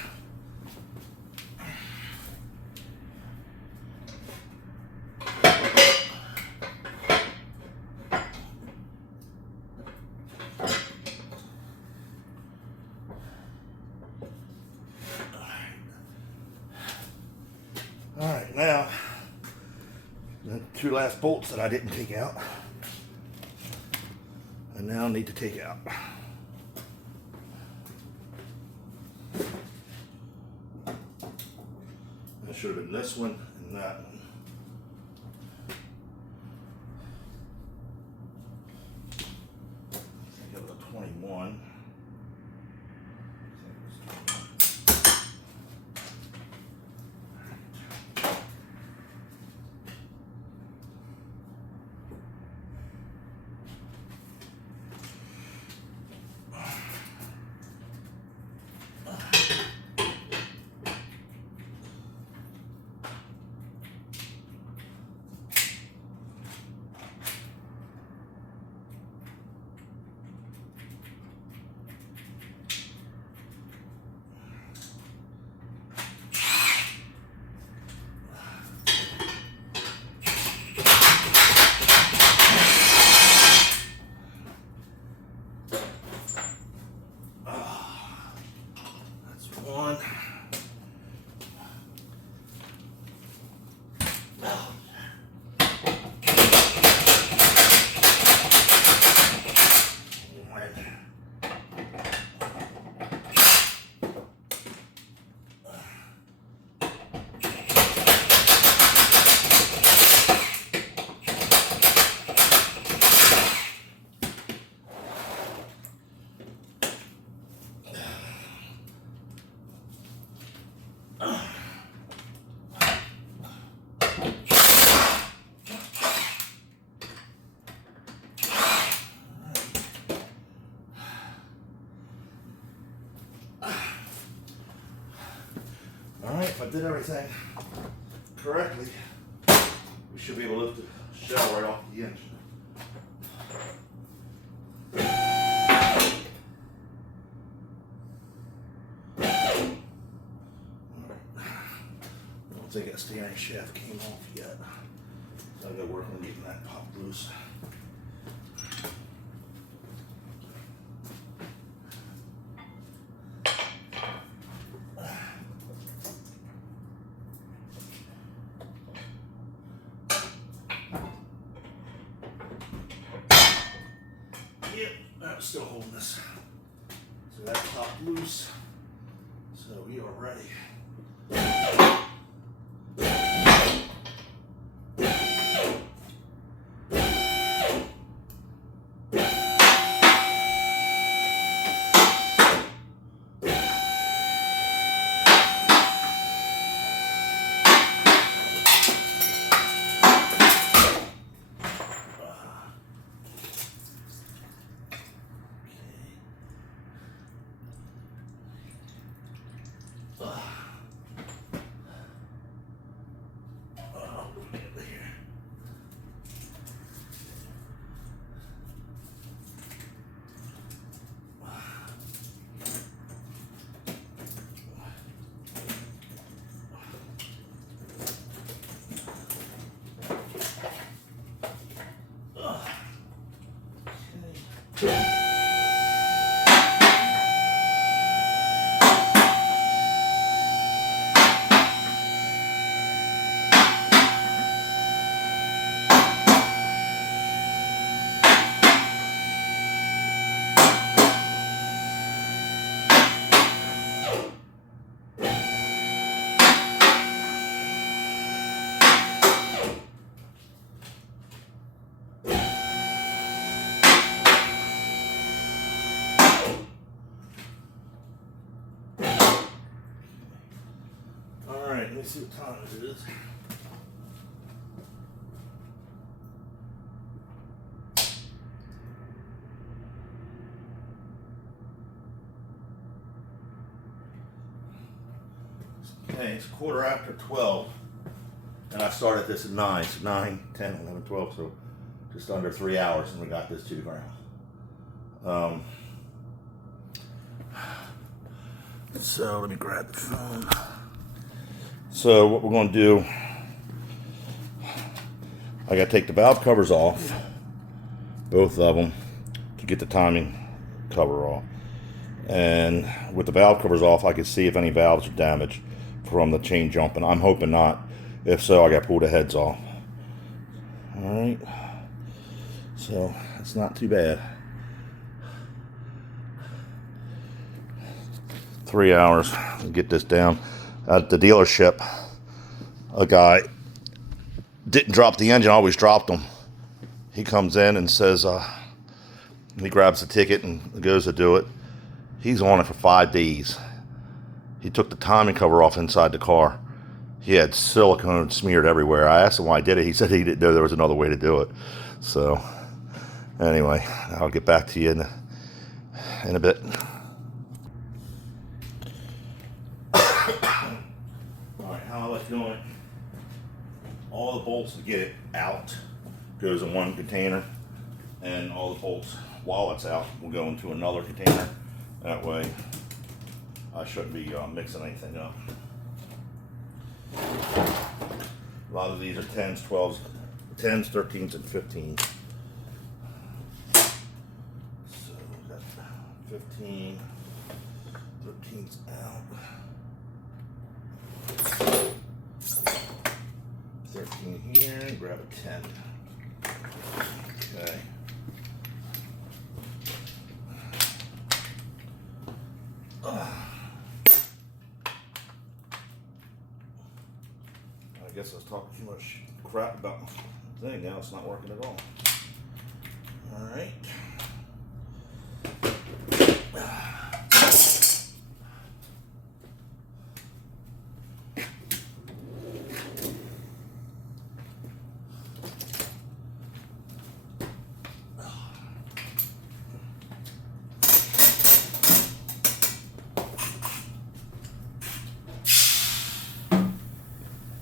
Alright, now, the 2 last bolts that I didn't take out, I now need to take out. That should have been this one and that one. Give it a 21. Alright, if I did everything correctly, we should be able to lift the shell right off the engine. I don't think that steering shaft came off yet. So I gotta work on getting that popped loose. Yep, that was still holding this. So that popped loose. So we are ready. Alright, let me see what time it is. Okay, it's 12:15, and I started this at 9, so 9, 10, 11, 12, so just under 3 hours, and we got this to the ground. So let me grab the phone. So what we're going to do, I got to take the valve covers off, both of them, to get the timing cover off. And with the valve covers off, I can see if any valves are damaged from the chain jumping. I'm hoping not. If so, I got to pull the heads off. Alright. So, it's not too bad. 3 hours to get this down. At the dealership, a guy didn't drop the engine, always dropped them. He comes in and says, he grabs the ticket and goes to do it. He's on it for 5 days. He took the timing cover off inside the car. He had silicone smeared everywhere. I asked him why I did it. He said he didn't know there was another way to do it. So, anyway, I'll get back to you in a bit. Alright, how I like doing it. All the bolts to get it out goes in one container, and all the bolts while it's out will go into another container. That way I shouldn't be mixing anything up. A lot of these are 10s, 12s, 10s, 13s, and 15s. So we got 15, 13s out. 13 here, and grab a 10. Okay. I guess I was talking too much crap about my thing. Now it's not working at all. Alright.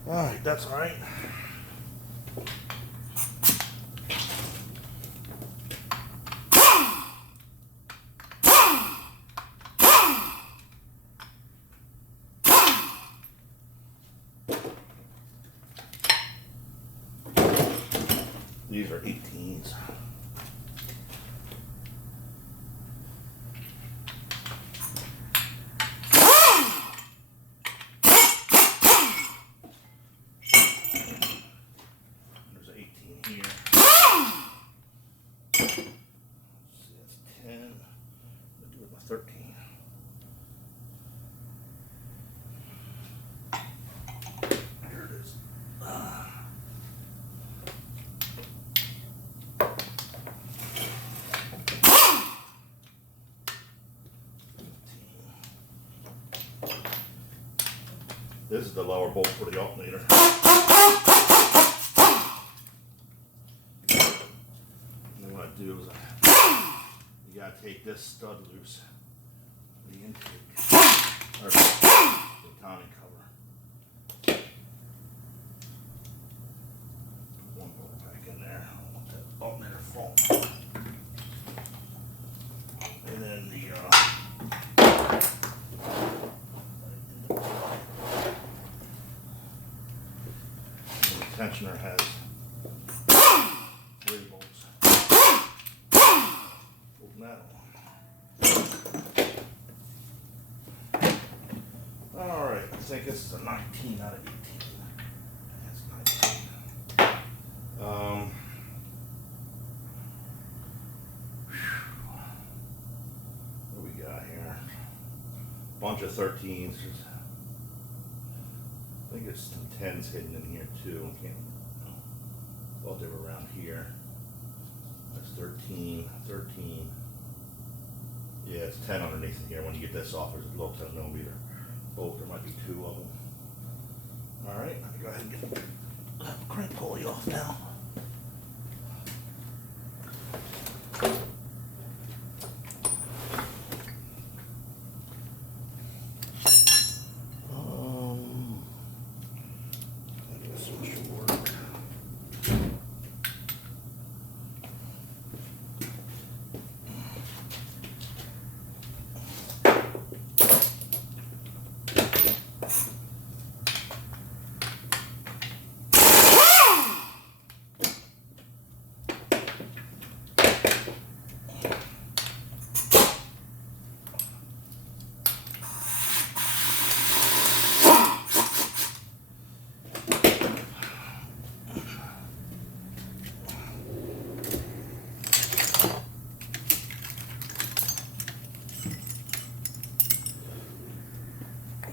Alright, that's alright. These are 18s. There's 18 here. Let's see, that's 10. I'm gonna do it with my 13. Here it is. This is the lower bolt for the alternator. And then what I do is you gotta take this stud loose, the intake, or the timing cover. Put one bolt back in there. I don't want that alternator falling. And then the tensioner has 3 bolts. Open that one. Alright, I think this is a 19 out of 18. That's 19. What do we got here? Bunch of 13s. I think there's some 10s hidden in here too. I can't. Thought they were around here. That's 13, 13. Yeah, it's 10 underneath in here. When you get this off, there's a little 10mm bolt. There might be 2 of them. All right, let me go ahead and get the crank pulley off now.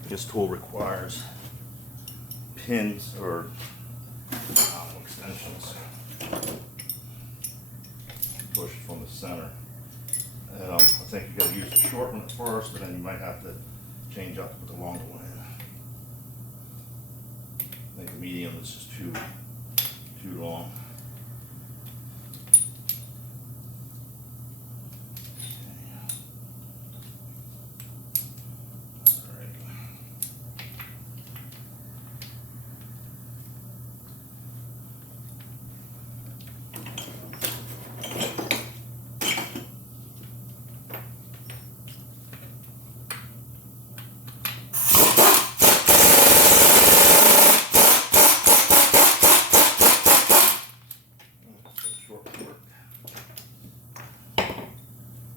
This tool requires pins or extensions. Push it from the center. And I think you got to use the short one at first, but then you might have to change up with the longer one in. I think the medium is just too long.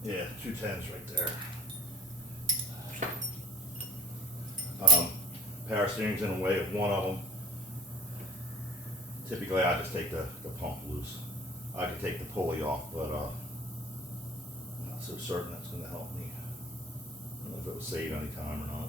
Yeah, 2 10s right there. Power steering's in the way of one of them. Typically, I just take the pump loose. I can take the pulley off, but I'm not so certain that's going to help me. I don't know if it will save any time or not.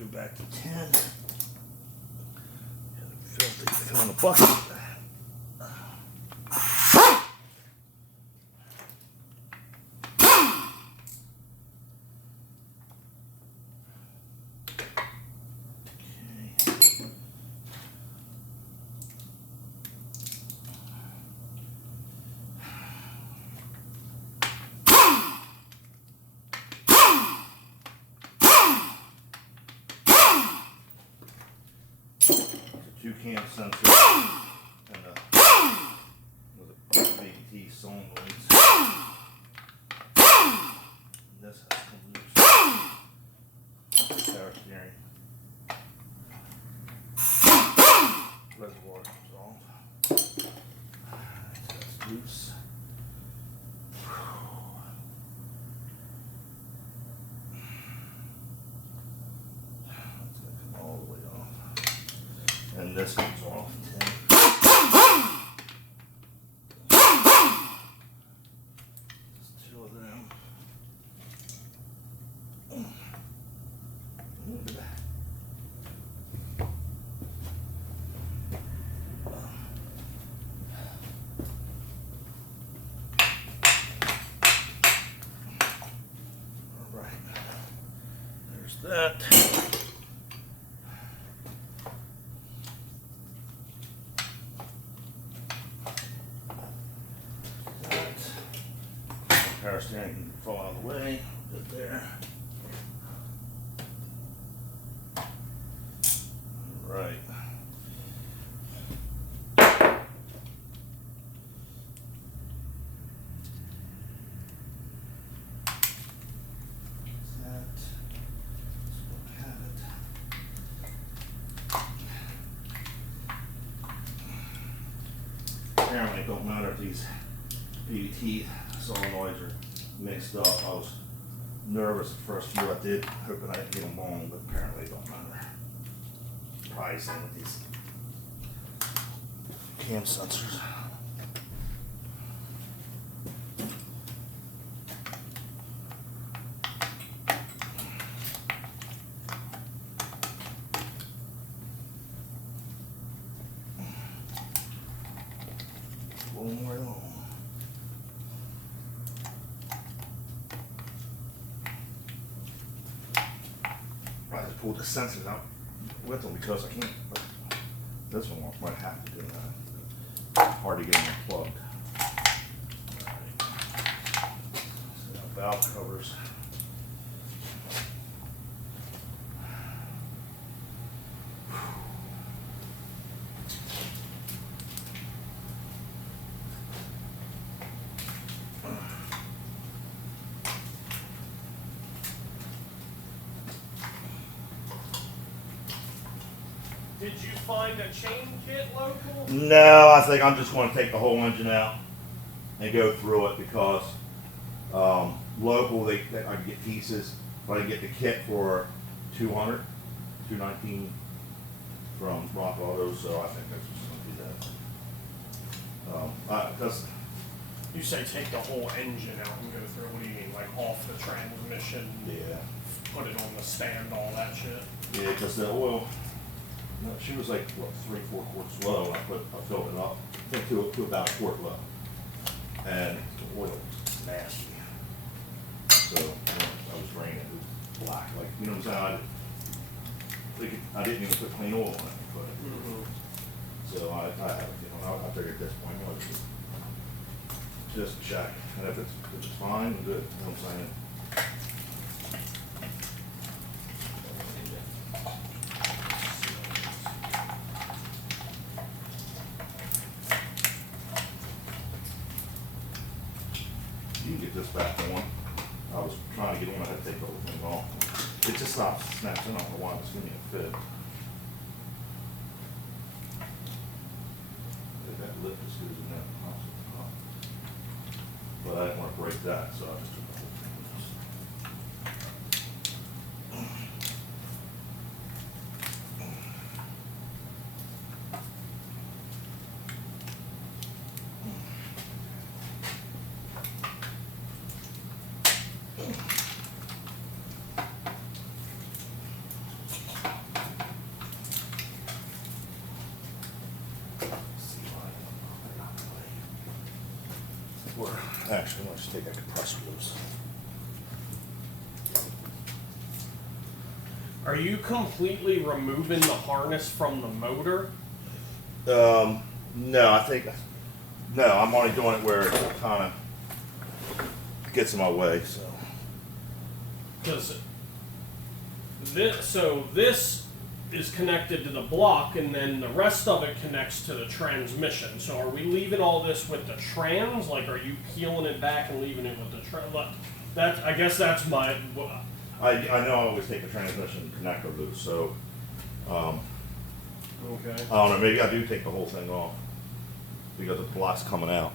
go back to 10. Fill in the bucket. Two cam sensors and a baby T solenoids. And this has come loose. Power steering. Reservoir comes off. That's loose. That's going to come all the way off. And this comes off. Just two of them. Look at that. All right. There's that. Power steering can fall out of the way. Good there. Right. Apparently it don't matter if these BBT solenoids are mixed up. I was nervous the first few I did, hoping I'd get them wrong, but apparently it don't matter. Probably same with these cam sensors. One more along. I just pulled the sensors out with them because I can't. But this one might have to do that. Hard to get them unplugged. So now valve covers. Did you find a chain kit local? No, I think I'm just going to take the whole engine out and go through it because local they I can get pieces, but I can get the kit for $219 from Rock Auto, so I think that's just going to do that. Because You say take the whole engine out and go through. What do you mean, like off the transmission? yeah, Put it on the stand, all that shit. yeah, because the oil. No, she was like what 3-4 quarts low. And I filled it up, I think to about a quart low, and the oil was nasty. So I was draining it, it was black, like you know what I'm saying. I didn't even put clean oil on it, but so I have I figured at this point just check, and if it's fine, good. You know what I'm saying. You can get this back on. I was trying to get on, I had to take the whole thing off. It just stopped snapping. I don't know why it's giving me a fit. That lip just goes in there. But I didn't want to break that, so I just took the whole thing loose. just take that compressor loose. Are you completely removing the harness from the motor? No, I think, no, I'm only doing it where it kind of gets in my way, so. Because this is connected to the block, and then the rest of it connects to the transmission. So are we leaving all this with the trans? Like, are you peeling it back and leaving it with the trans? I guess that's my. I know I always take the transmission connector loose, so Okay. I don't know, maybe I do take the whole thing off because the block's coming out.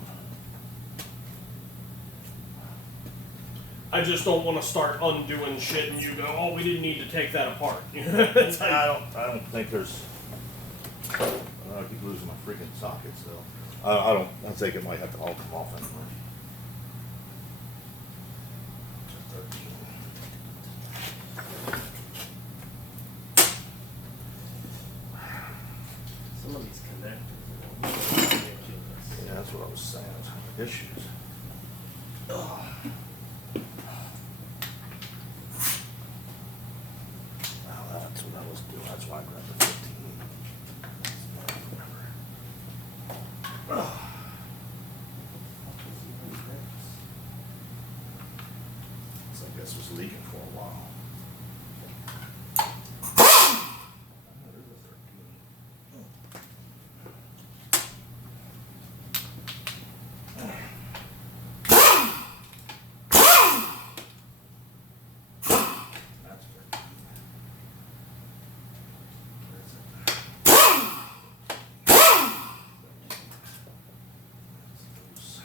I just don't want to start undoing shit and you go, oh, we didn't need to take that apart. I don't think there's. I keep losing my freaking sockets though. I think it might have to all come off anyway. Some of these connectors are ridiculous. Yeah, that's what I was saying. It's issues. Ugh. Well, that's what I was doing. That's why I grabbed the 15. Ugh. So I guess it was leaking for a while. There is a 13. That's 13. Where is it? It's loose.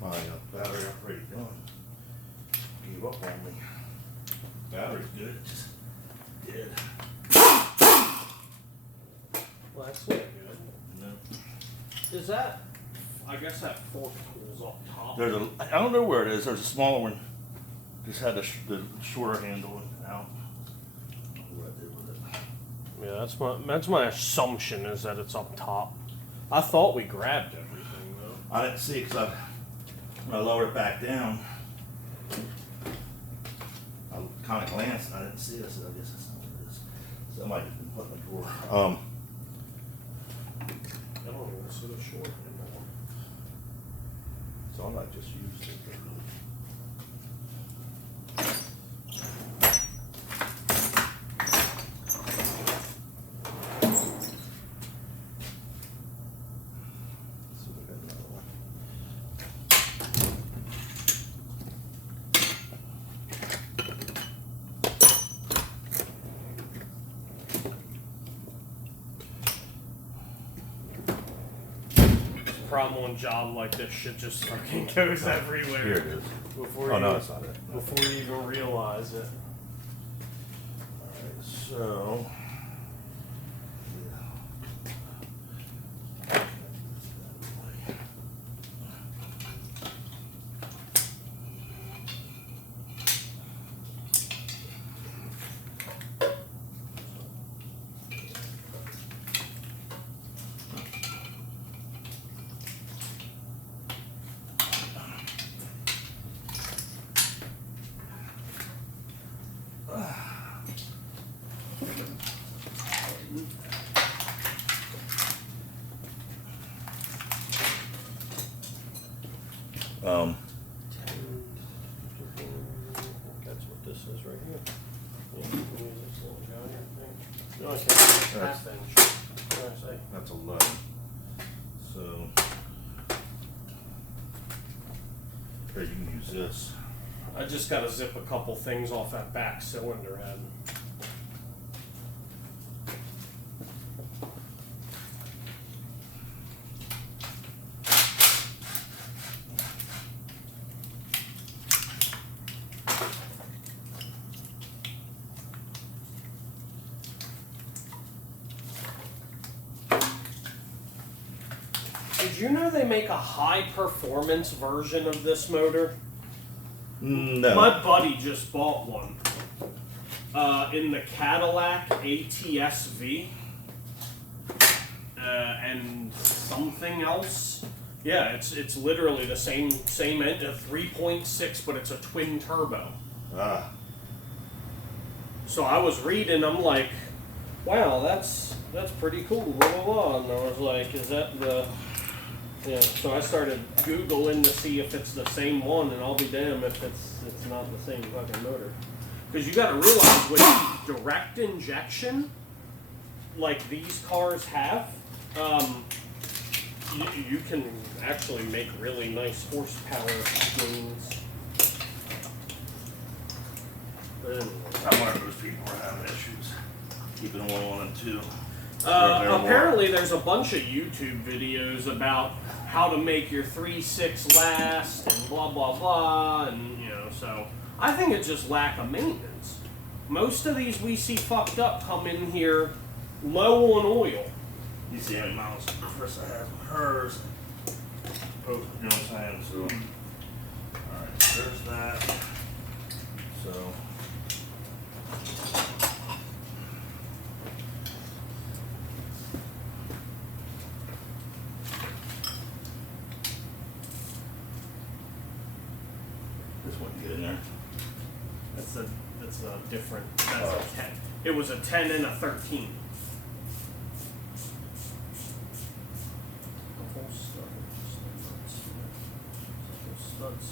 My battery already done. Gave up on me. Battery's good, it just dead. Well, that's not good. No. Is that, I guess that fork tool's up top. There's a, I don't know where it is. There's a smaller one. Just had the shorter handle out. I don't know what I did with it. Yeah, that's my assumption is that it's up top. I thought we grabbed everything though. I didn't see it because when I lowered it back down, I kind of glanced and I didn't see it. So I guess that's not what it is. Somebody just been put in the drawer. I don't even see the short handle. So I might just use it. See if we got another one. problem with job like this. Shit just fucking goes everywhere. Here it is. Before Oh, you, no, that's not it. Before you even realize it. Alright, so. That's what this is right here. Yeah, you can use this little guy here. No, I can't use half inch. What did I say? That's 11. So. Here, you can use this. I just got to zip a couple things off that back cylinder head. Did you know they make a high performance version of this motor? No. My buddy just bought one in the Cadillac ATS-V and something else. Yeah, it's literally the same engine, a 3.6, but it's a twin turbo. Ah. So I was reading, I'm like, wow, that's pretty cool. Blah blah blah. And I was like, is that the? Yeah. So I started Googling to see if it's the same one, and I'll be damned if it's not the same fucking motor. Because you got to realize with direct injection, like these cars have, you can actually make really nice horsepower gains. But anyway. I'm one of those people who are having issues keeping them 1 and 2. Apparently, there's a bunch of YouTube videos about how to make your 3.6 last and blah blah blah, and you know. So I think it's just lack of maintenance. Most of these we see fucked up come in here low on oil. You see how many miles Chris I have on hers. Oh, you know what I'm saying? So, alright, there's that. So. This one get in there. That's a different. That's a 10. It was a 10 and a 13. The whole studs.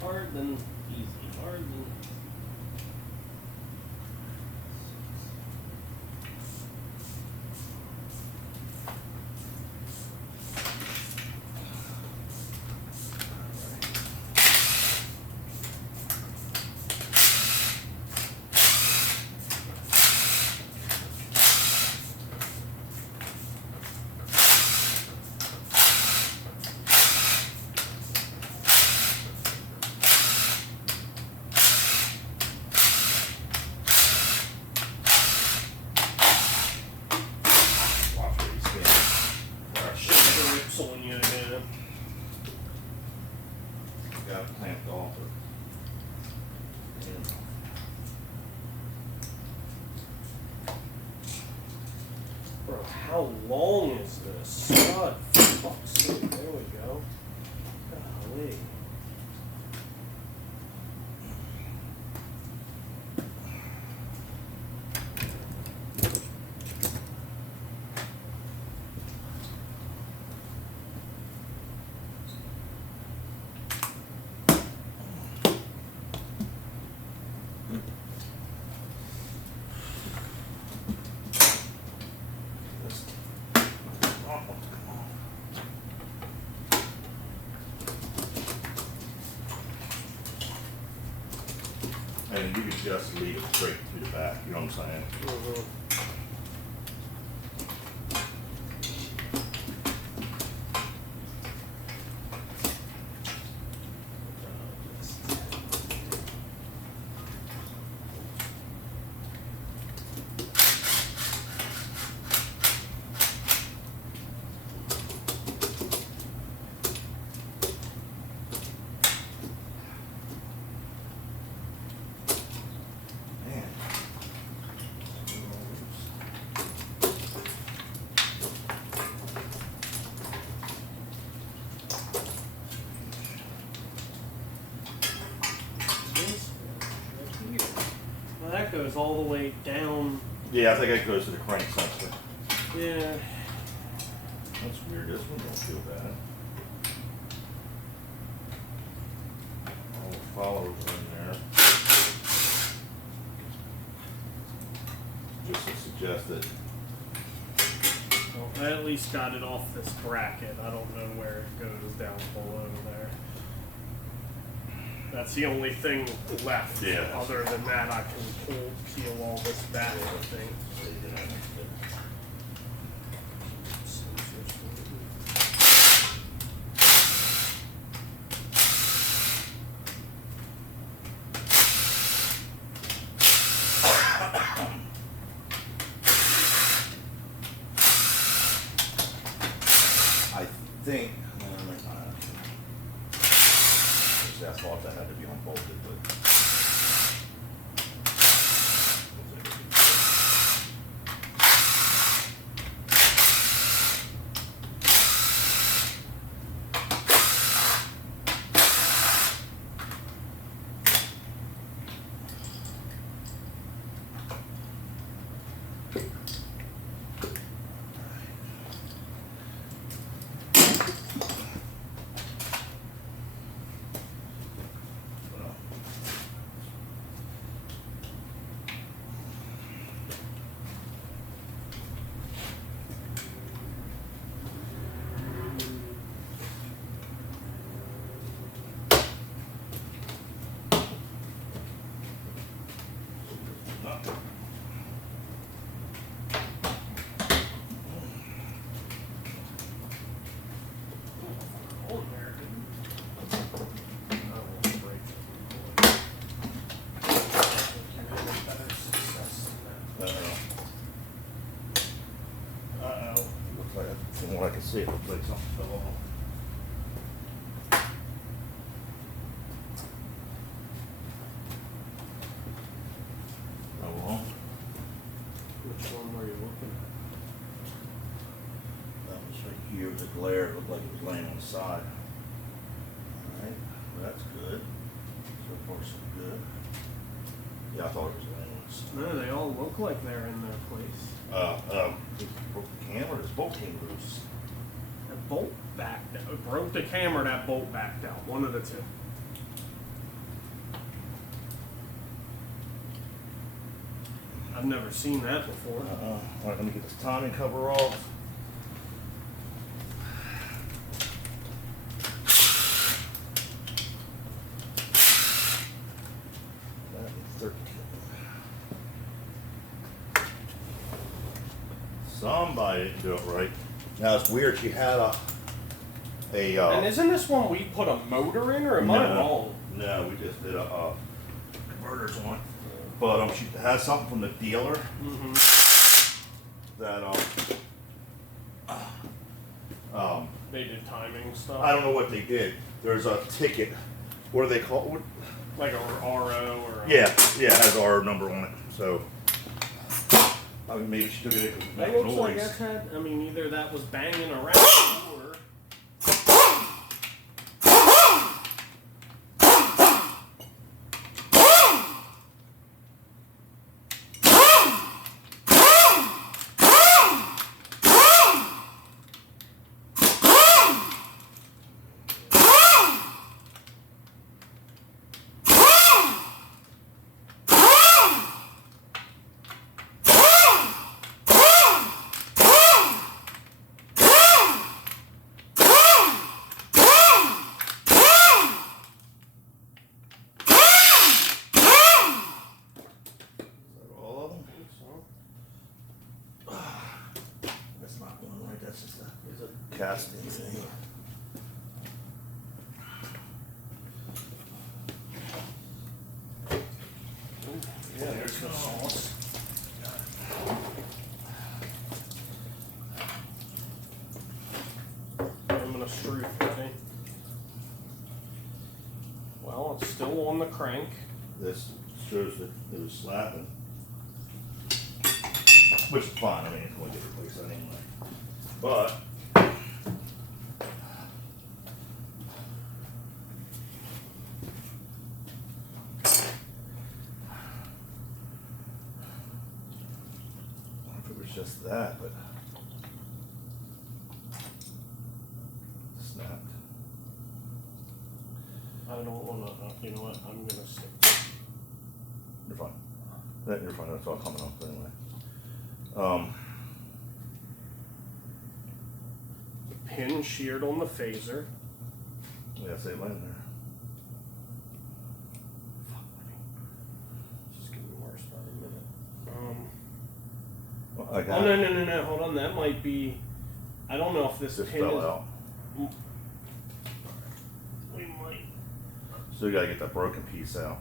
Hard than easy. Hard than. Bro, how long is this? God, for fuck's sake. There we go. Golly. could just leave it straight through the back, you know what I'm saying? Man. Well, that goes all the way down. Yeah, I think that goes to the crank sensor. Yeah. That's weird. This one don't feel bad. All the followers are in there. Just to suggest that. Well, I at least got it off this bracket. I don't know where it goes down below there. That's the only thing left. Yeah. Other than that, I can peel all this back, I think. I think. I thought that had to be unbolted, but. From what I can see, it looks like something fell off. Oh well. Which one were you looking That was right here with the glare. It looked like it was laying on the side. Alright, well, that's good. So far so good. Yeah, I thought it was laying on the side. at? No, they all look like they're in their place. Broke the camera, this bolt came loose. That bolt backed out. It broke the camera, that bolt backed out. One of the two. I've never seen that before. Alright, let me get this timing cover off. That is 13. Somebody didn't do it right. Now it's weird, she had a And isn't this one we put a motor in, or am I wrong? No, we just did a converters on it. But she has something from the dealer that They did timing stuff. I don't know what they did. There's a ticket. What do they call it? Like a RO or a... Yeah, it has our number on it. So I mean, maybe she took it because it That made looks like noise. that's had, I mean, either that was banging around or... the casting thing. Yeah, there's the sauce. I'm gonna screw ready. Well, it's still on the crank. This shows that it was slapping. Which is fine, I mean, it's going to get replaced anyway. But I don't know if it was just that, but snapped. I don't wanna, you know what, I'm gonna stick. You're fine. You're fine, that's all coming off anyway. Pin sheared on the phaser. Yeah, say it laying there. Fuck, it's just gonna be worse by a minute. Well, I Oh, got no, hold on, that might be, I don't know if this Just pin fell is, out. we might, So you gotta get that broken piece out.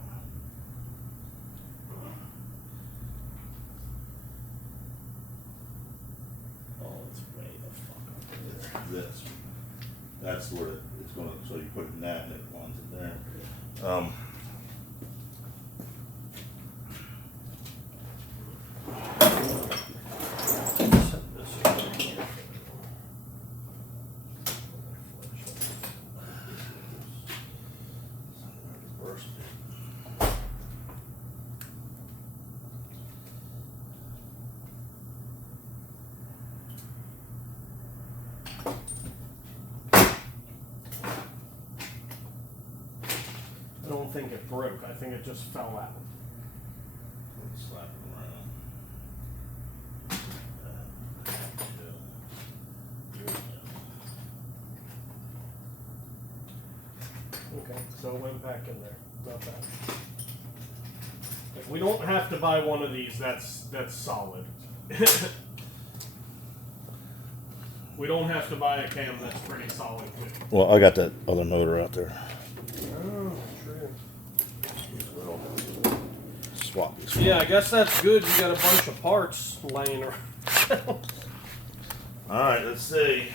oh, it's way the fuck up there. This. That's where it's gonna, so you put it in that and it runs in there. Set this over here. Worst. I don't think it broke, I think it just fell out. Slap it around. Okay, so it went back in there, not bad. If we don't have to buy one of these, that's solid. We don't have to buy a cam that's pretty solid too. Well, I got that other motor out there. Oh, true. Little swap these. Yeah, I guess that's good. You got a bunch of parts laying around. All right, let's see.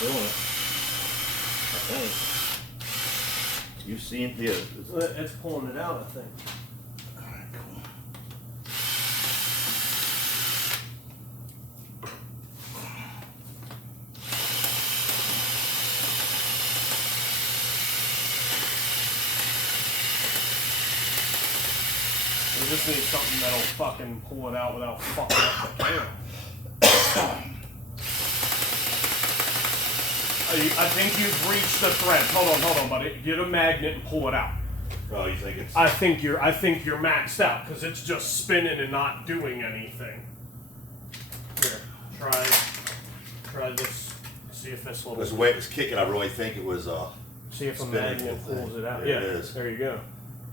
Doing it. I think. You've seen the. It's pulling it out, I think. All right, cool. We just need something that'll fucking pull it out without fucking up the camera. I think you've reached the thread. Hold on, buddy. Get a magnet and pull it out. Oh, you think it's? I think you're maxed out because it's just spinning and not doing anything. Here, try this. See if this little. Because the way it was kicking, I really think it was. See if a spinning magnet thing. pulls it out. There Yeah, it is. there you go.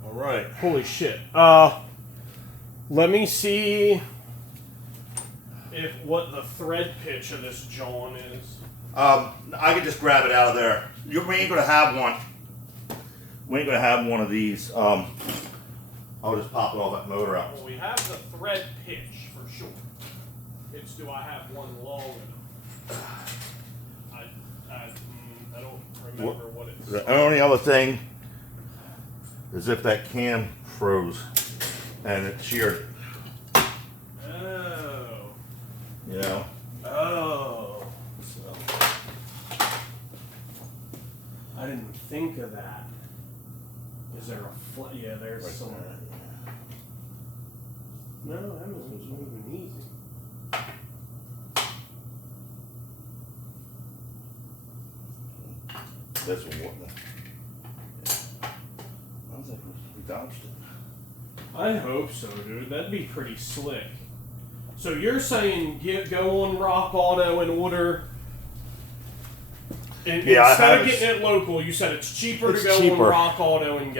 All right. Holy shit. Let me see if what the thread pitch of this John is. I could just grab it out of there. We ain't gonna have one. We ain't gonna have one of these. I'll just pop it off that motor out. Well, we have the thread pitch for sure. It's do I have one long enough? I don't remember what it's. The only other thing is if that cam froze and it sheared. Oh. You know. Oh. So. I didn't think of that. Is there a yeah, there's Right some. there. No, that was moving easy. This one wasn't. I was like, we dodged it. I hope so, dude. That'd be pretty slick. So you're saying go on Rock Auto and order. And Yeah, I instead of have- getting it local, you said it's cheaper It's to go cheaper. on Rock Auto and